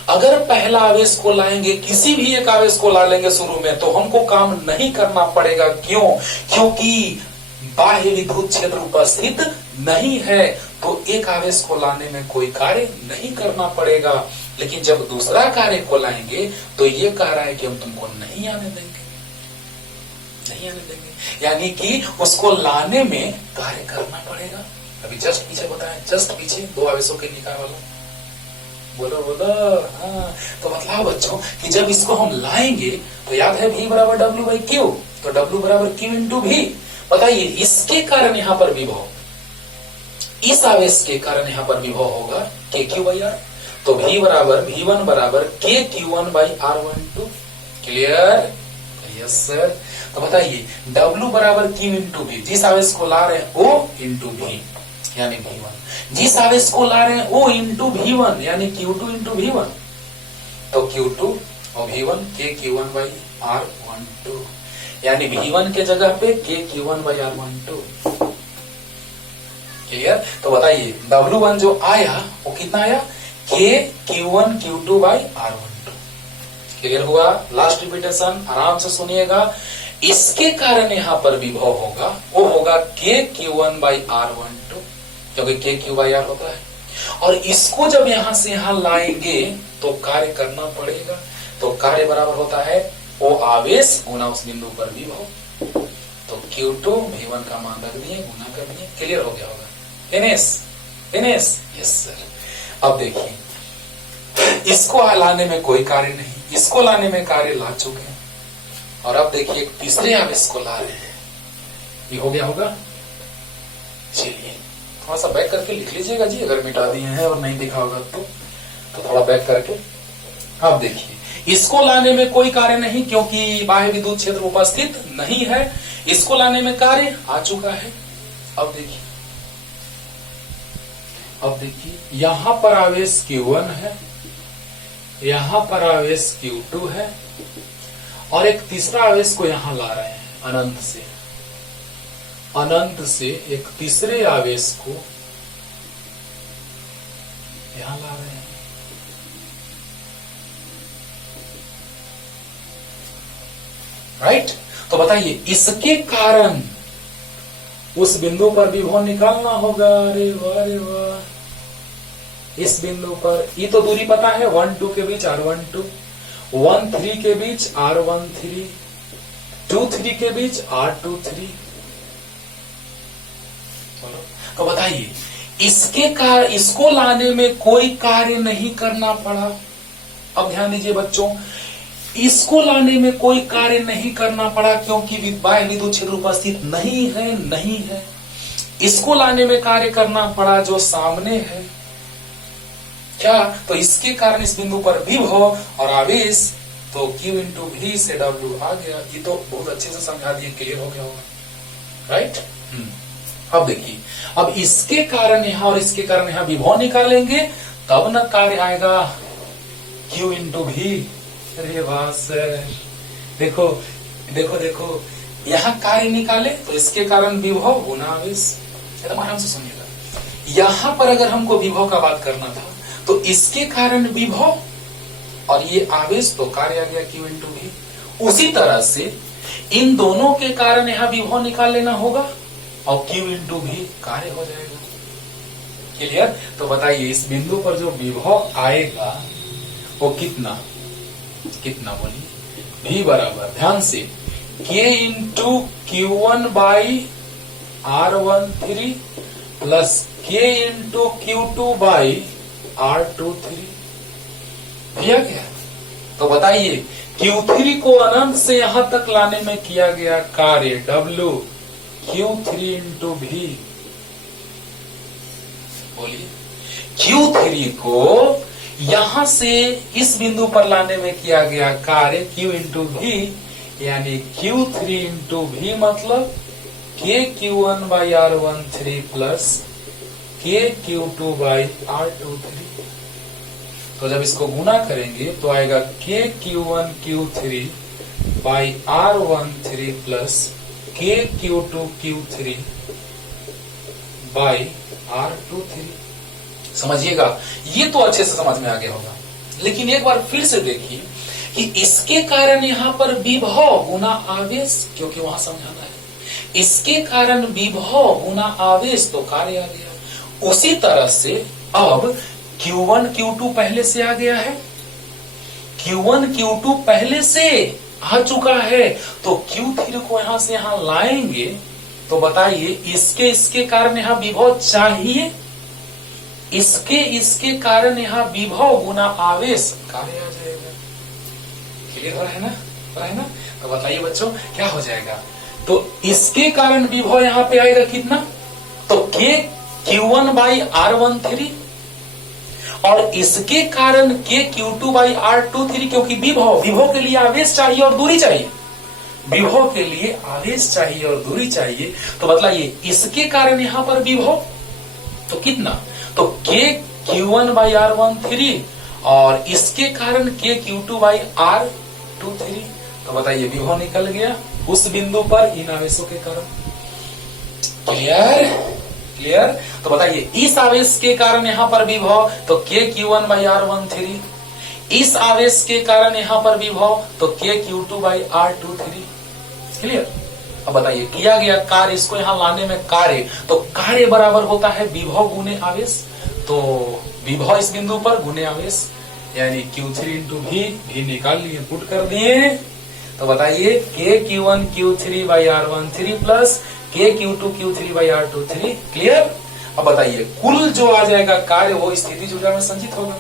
अगर पहला आवेश को लाएंगे, किसी भी एक आवेश को ला लेंगे शुरू में, तो हमको काम नहीं करना पड़ेगा। क्यों? क्योंकि बाह्य विद्युत क्षेत्र उपस्थित नहीं है, तो एक आवेश को लाने में कोई कार्य नहीं करना पड़ेगा। लेकिन जब दूसरा कार्य को लाएंगे तो ये कह रहा है कि हम तुमको नहीं आने देंगे, नहीं आने देंगे, यानी कि उसको लाने में कार्य करना पड़ेगा। अभी जस्ट पीछे बताया, जस्ट पीछे दो आवेशों के निकाय वाला, बोलो बोलो, हाँ। तो मतलब बच्चों कि जब इसको हम लाएंगे तो याद है V बराबर W बाई Q, तो W बराबर Q इंटू V। बताइए, इसके कारण यहाँ पर विभव, इस आवेश के कारण यहाँ पर विभव होगा KQ बाई R, तो V1 बराबर KQ1 by R12। Clear? Yes sir. तो बताइए, W बराबर Q इंटू V, जिस आवेश को ला रहे हैं O इंटू V यानी V1, जिस आवेश को ला रहे हैं O इंटू V1 यानी Q2 इंटू V1, तो Q2 और V1 KQ1 बाई R12, यानी V1 के जगह पे KQ1 बाई R12। क्लियर? तो बताइए, W1 जो आया वो कितना आया? KQ1 Q2 by R12। Clear हुआ? लास्ट रिपीटेशन आराम से सुनिएगा। इसके कारण यहाँ पर विभव होगा, वो होगा KQ1 बाई R12, क्योंकि KQ बाई R होता है। और इसको जब यहां से यहां लाएंगे तो कार्य करना पड़ेगा, तो कार्य बराबर होता है वो आवेश गुना उस बिंदु पर विभव। तो Q2 V1 का मान रख दिए, गुना कर दिए। क्लियर हो गया होगा? फिनिश? फिनिश? Yes sir. अब देखिए, इसको लाने में कोई कार्य नहीं, इसको लाने में कार्य ला चुके हैं, और अब देखिए एक तीसरे आवेश को ला रहे हैं। ये हो गया होगा? चलिए थोड़ा सा बैक करके लिख लीजिएगा जी, अगर मिटा दिए हैं और नहीं दिखा होगा तो थोड़ा बैक करके। अब देखिए, इसको लाने में कोई कार्य नहीं क्योंकि बाह्य विद्युत क्षेत्र उपस्थित नहीं है, इसको लाने में कार्य आ चुका है। अब देखिए, अब देखिए, यहां पर आवेश Q1 है, यहां पर आवेश Q2 है, और एक तीसरा आवेश को यहां ला रहे हैं अनंत से, अनंत से एक तीसरे आवेश को यहां ला रहे हैं। राइट? तो बताइए, इसके कारण उस बिंदु पर विभव निकालना होगा। अरे वाह रे वाह, इस बिंदु पर, ये तो दूरी पता है 1 2 के बीच R12, 1 3 के बीच R13, 2,3 के बीच R23। बोलो तो बताइए, इसको लाने में कोई कार्य नहीं करना पड़ा। अब ध्यान दीजिए बच्चों, इसको लाने में कोई कार्य नहीं करना पड़ा क्योंकि बाह्य विद्युत क्षेत्र उपस्थित नहीं है। इसको लाने में कार्य करना पड़ा जो सामने है। क्या? तो इसके कारण इस बिंदु पर विभव और आवेश, तो Q इंटू V से W आ गया। ये तो बहुत अच्छे से समझा दिए, क्लियर हो गया होगा, राइट? अब देखिए, अब इसके कारण यहां और इसके कारण यहां विभव निकालेंगे, तब न कार्य आएगा Q इंटू V। अरे वाह सर, देखो देखो देखो, यहां कार्य निकाले तो इसके कारण विभव गुना आवेश। एकदम आराम से समझिएगा। यहां पर अगर हमको विभव का बात करना था तो इसके कारण विभव और ये आवेश, तो कार्य आ गया Q इंटू V। उसी तरह से इन दोनों के कारण यहां विभव निकाल लेना होगा और Q इंटू V कार्य हो जाएगा। क्लियर? तो बताइए, इस बिंदु पर जो विभव आएगा वो कितना बोलिए? V बराबर, ध्यान से, K into Q1 by R13 plus K into Q2 by R23। दिया गया। तो बताइए, Q3 को अनंत से यहां तक लाने में किया गया कार्य W Q3 इंटू V। बोलिए, Q3 को यहां से इस बिंदु पर लाने में किया गया कार्य Q इंटू V, यानी Q3 इंटू V मतलब K Q1 by R13 plus K Q2 by R23। तो जब इसको गुना करेंगे तो आएगा K Q1 Q3 by R13 plus K Q2 Q3 by R23। समझिएगा, ये तो अच्छे से समझ में आ गया होगा। लेकिन एक बार फिर से देखिए कि इसके कारण यहां पर विभव गुना आवेश, क्योंकि वहां समझाना है। इसके कारण विभव गुना आवेश, तो कार्य आ गया। उसी तरह से अब Q1 Q2 पहले से आ गया है, Q1 Q2 पहले से आ चुका है, तो Q3 को यहां से यहां लाएंगे तो बताइए, इसके कारण यहां विभव चाहिए, इसके कारण यहां विभव गुना आवेश कार्य आ जाएगा। क्लियर हो रहा है ना? तो बताइए बच्चों, क्या हो जाएगा? तो इसके कारण विभव यहां पे आएगा कितना? तो K Q1 बाई R13 और इसके कारण K Q2 बाई R23, क्योंकि विभव के लिए आवेश चाहिए और दूरी चाहिए। विभव के लिए आवेश चाहिए और दूरी चाहिए, तो बताइए इसके कारण यहां पर विभव तो कितना? तो K Q1 बाई R13 और इसके कारण K Q2 बाई R23। तो बताइए विभव निकल गया उस बिंदु पर इन आवेशों के कारण। क्लियर? तो बताइए, इस आवेश के कारण यहां पर विभव, तो K Q1 बाई R13, इस आवेश के कारण यहां पर विभव, तो K Q2 by R23। Clear? अब बताइए, किया गया कार्य, इसको यहां लाने में कार्य, तो कार्य बराबर होता है विभव गुने आवेश। तो विभव इस बिंदु पर गुने आवेश, यानी Q3 इंटू V निकाल लिए, पुट कर दिए। तो बताइए, K Q1 Q3 by R13 plus K Q2 Q3 by R23। Clear? अब बताइए, कुल जो आ जाएगा कार्य वो स्थितिज ऊर्जा में संचित होगा।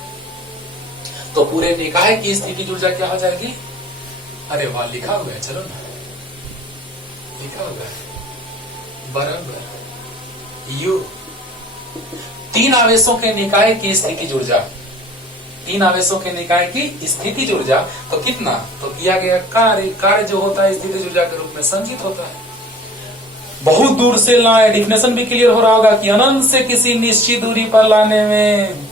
तो पूरे निकाय की स्थितिज ऊर्जा क्या हो जाएगी? अरे वाह, लिखा हुआ है, चलो ना, लिखा हुआ है, बराबर U। तीन आवेशों के निकाय की स्थितिज ऊर्जा, तीन आवेशों के निकाय की स्थितिज ऊर्जा, तो कितना? तो किया गया कार्य जो होता है स्थितिज ऊर्जा के रूप में संचित होता है। बहुत दूर से लाए, डिफिनेशन भी क्लियर हो रहा होगा कि अनंत से किसी निश्चित दूरी पर लाने में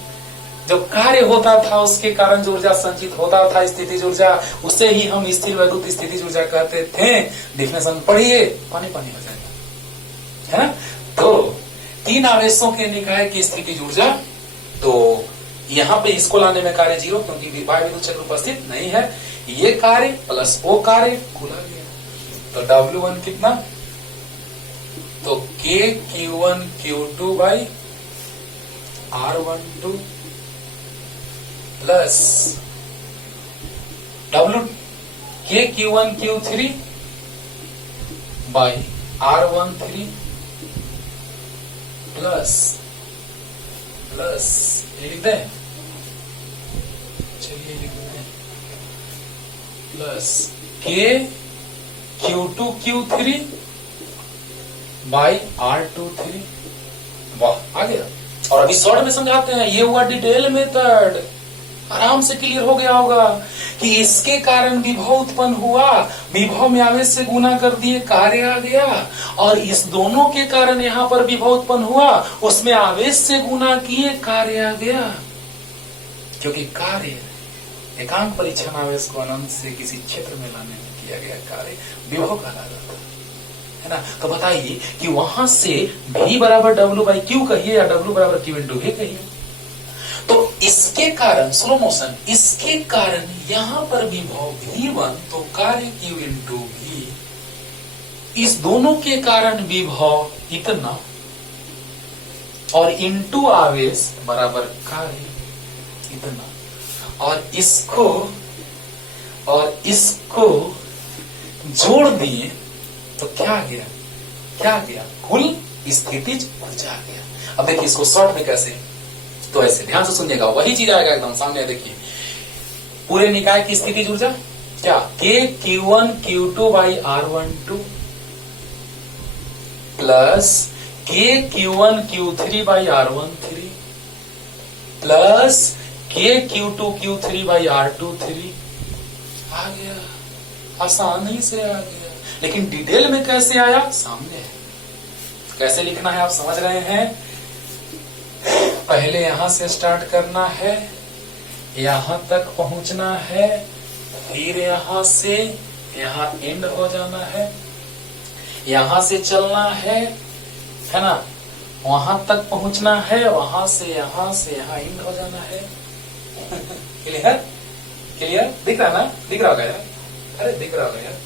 जो कार्य होता था उसके कारण जो ऊर्जा संचित होता था स्थितिज ऊर्जा, उसे ही हम स्थिर वैद्युत स्थितिज ऊर्जा कहते थे। डिफिनेशन पढ़िए, पानी हो जाएगा, है ना? तो तीन आवेशों के निकाय की स्थितिज ऊर्जा, तो यहां पे इसको लाने में कार्य 0, क्योंकि बाह्य विद्युत क्षेत्र उपस्थित नहीं है। ये कार्य प्लस वो कार्य कुल आ गया, तो W1 कितना? तो K Q1 Q2 by R12 plus W K Q1 Q3 by R13 plus ये लिख दें, चलिए लिख दें, प्लस के Q2Q3 बाई R23। वाह, आ गया। और अभी शॉर्ट में समझाते हैं, ये हुआ डिटेल मेथड। आराम से क्लियर हो गया होगा कि इसके कारण विभव उत्पन्न हुआ, विभव में आवेश से गुना कर दिए, कार्य आ गया। और इस दोनों के कारण यहाँ पर विभव उत्पन्न हुआ, उसमें आवेश से गुना किए, कार्य आ गया। क्योंकि कार्य एकांक परीक्षण आवेश को अनंत से किसी क्षेत्र में लाने में किया गया कार्य विभव कहा जाता है ना। तो बताइए कि वहां से V बराबर W/Q कहिए या W बराबर Q/V कहिए। तो इसके कारण स्लो मोशन, इसके कारण यहां पर विभव V1 तो कार्य Q/V, इस दोनों के कारण विभव इतना और इंटू आवेश बराबर कार्य इतना। और इसको जोड़ दिए तो क्या गया, कुल स्थितिज ऊर्जा आ गया। अब देखिए इसको शॉर्ट में कैसे, तो ऐसे ध्यान से सुनिएगा, वही चीज आएगा एकदम सामने। देखिए पूरे निकाय की स्थितिज ऊर्जा क्या, K Q1 Q2 by R12 plus K Q1 Q3 by R13 plus K Q2 Q3 by R23। आ गया, आसानी से आ गया। लेकिन डिटेल में कैसे आया, सामने है। कैसे लिखना है आप समझ रहे हैं। पहले यहां से स्टार्ट करना है, यहां तक पहुंचना है, फिर यहां से यहां एंड हो जाना है, यहां से चलना है ना, वहां तक पहुंचना है, वहां से यहां एंड हो जाना है। क्लियर दिख रहा ना, दिख रहा होगा यार, अरे दिख रहा होगा यार।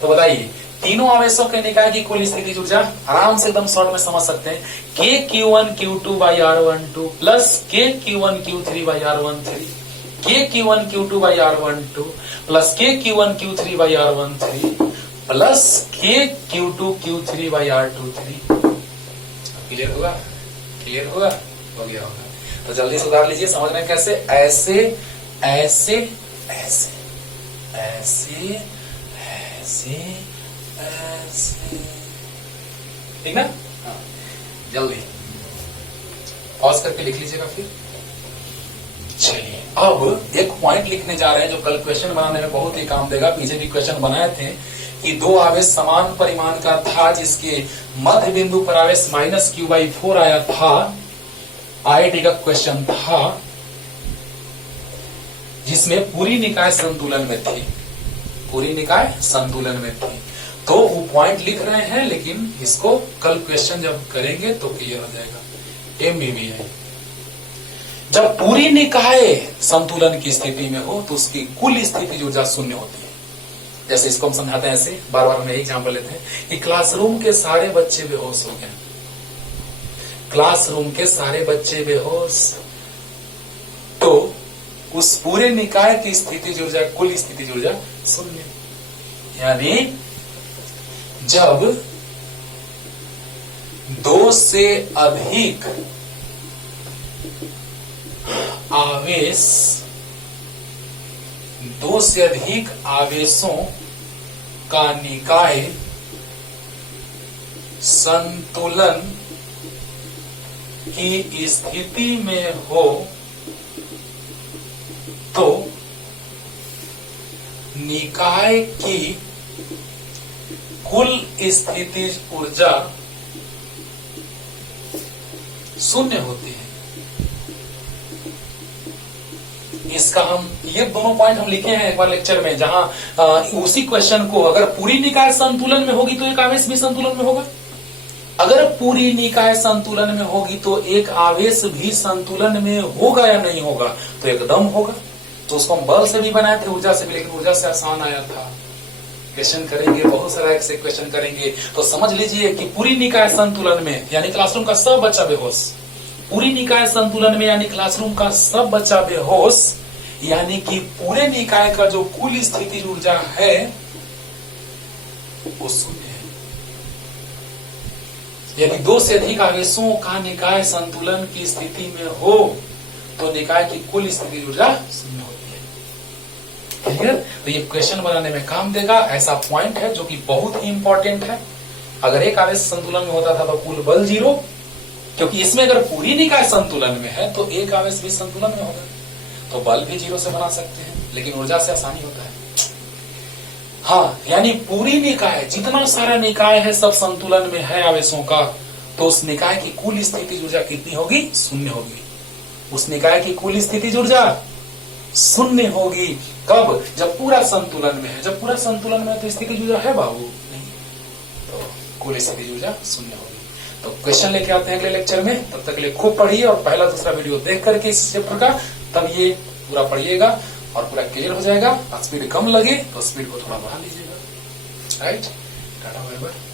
तो बताइए तीनों आवेशों के निकाय की कुल स्थितिज ऊर्जा आराम से एकदम शॉर्ट में समझ सकते हैं। K Q1 Q2 by R12 plus K Q1 Q3 by R13, K Q1 Q2 by R12 plus K Q1 Q3 by R13 plus K Q2 Q3 by R23। Clear होगा, हो गया होगा। तो जल्दी से उतार लीजिए, समझ रहे हैं कैसे, ऐसे ऐसे ऐसे ऐसे ऐसे ऐसे, ठीक ना। हाँ, जल्दी पॉज करके लिख लीजिएगा फिर। चलिए अब एक पॉइंट लिखने जा रहे हैं जो कल क्वेश्चन बनाने में बहुत ही काम देगा। पीछे भी क्वेश्चन बनाए थे कि दो आवेश समान परिमाण का था, जिसके मध्य बिंदु पर आवेश -Q/4 आया था। IIT का क्वेश्चन था जिसमें पूरी निकाय संतुलन में थी, तो वो पॉइंट लिख रहे हैं, लेकिन इसको कल क्वेश्चन जब करेंगे तो क्लियर हो जाएगा। MBBI जब पूरी निकाय संतुलन की स्थिति में हो तो उसकी कुल स्थितिज ऊर्जा शून्य होती है। जैसे इसको हम समझाते हैं ऐसे, बार बार हम एग्जाम्पल लेते हैं कि क्लासरूम के सारे बच्चे बेहोश हो गए, क्लासरूम के सारे बच्चे बेहोश, तो उस पूरे निकाय की स्थितिज ऊर्जा, कुल स्थितिज ऊर्जा शून्य। यानी जब दो से अधिक आवेशों का निकाय संतुलन की स्थिति में हो तो निकाय की कुल स्थितिज ऊर्जा शून्य होती है। इसका हम ये दोनों पॉइंट हम लिखे हैं एक बार लेक्चर में, जहां उसी क्वेश्चन को अगर पूरी निकाय संतुलन में होगी तो एक आवेश भी संतुलन में होगा, अगर पूरी निकाय संतुलन में होगी तो एक आवेश भी संतुलन में होगा या नहीं होगा, तो एकदम होगा। तो उसको हम बल से भी बनाए थे, ऊर्जा से भी, लेकिन ऊर्जा से आसान आया था। क्वेश्चन करेंगे, बहुत सारा एक से क्वेश्चन करेंगे, तो समझ लीजिए कि पूरी निकाय संतुलन में यानी क्लासरूम का सब बच्चा बेहोश, पूरी निकाय संतुलन में यानी क्लासरूम का सब बच्चा बेहोश, यानी कि पूरे निकाय का जो कुल स्थितिज ऊर्जा है वो शून्य है। यदि दो से अधिक आवेशों का निकाय संतुलन की स्थिति में हो तो निकाय की कुल स्थितिज ऊर्जा शून्य होती है। क्लियर? तो ये क्वेश्चन बनाने में काम देगा। ऐसा पॉइंट है जो कि बहुत ही इंपॉर्टेंट है। अगर एक आवेश संतुलन में होता था तो कुल बल 0, क्योंकि इसमें अगर पूरी निकाय संतुलन में है तो एक आवेश भी संतुलन में होगा, तो बल भी 0 से बना सकते हैं, लेकिन ऊर्जा से आसानी होता है। हाँ, यानी पूरी निकाय, जितना सारा निकाय है सब संतुलन में है आवेशों का, तो उस निकाय की कुल स्थितिज ऊर्जा कितनी होगी? शून्य होगी। उस निकाय की कुल स्थितिज ऊर्जा शून्य होगी। कब? जब पूरा संतुलन में है। जब पूरा संतुलन में है तो स्थितिज ऊर्जा है बाबू? नहीं, तो कुल स्थितिज ऊर्जा शून्य होगी। तो क्वेश्चन लेके आते हैं अगले लेक्चर में। तब तक के लिए खूब पढ़िए और पहला दूसरा वीडियो देख करके इस चैप्टर का, तब ये पूरा पढ़िएगा और पूरा क्लियर हो जाएगा। स्पीड कम लगे तो स्पीड को थोड़ा बढ़ा लीजिएगा। राइट? Tata bye bye.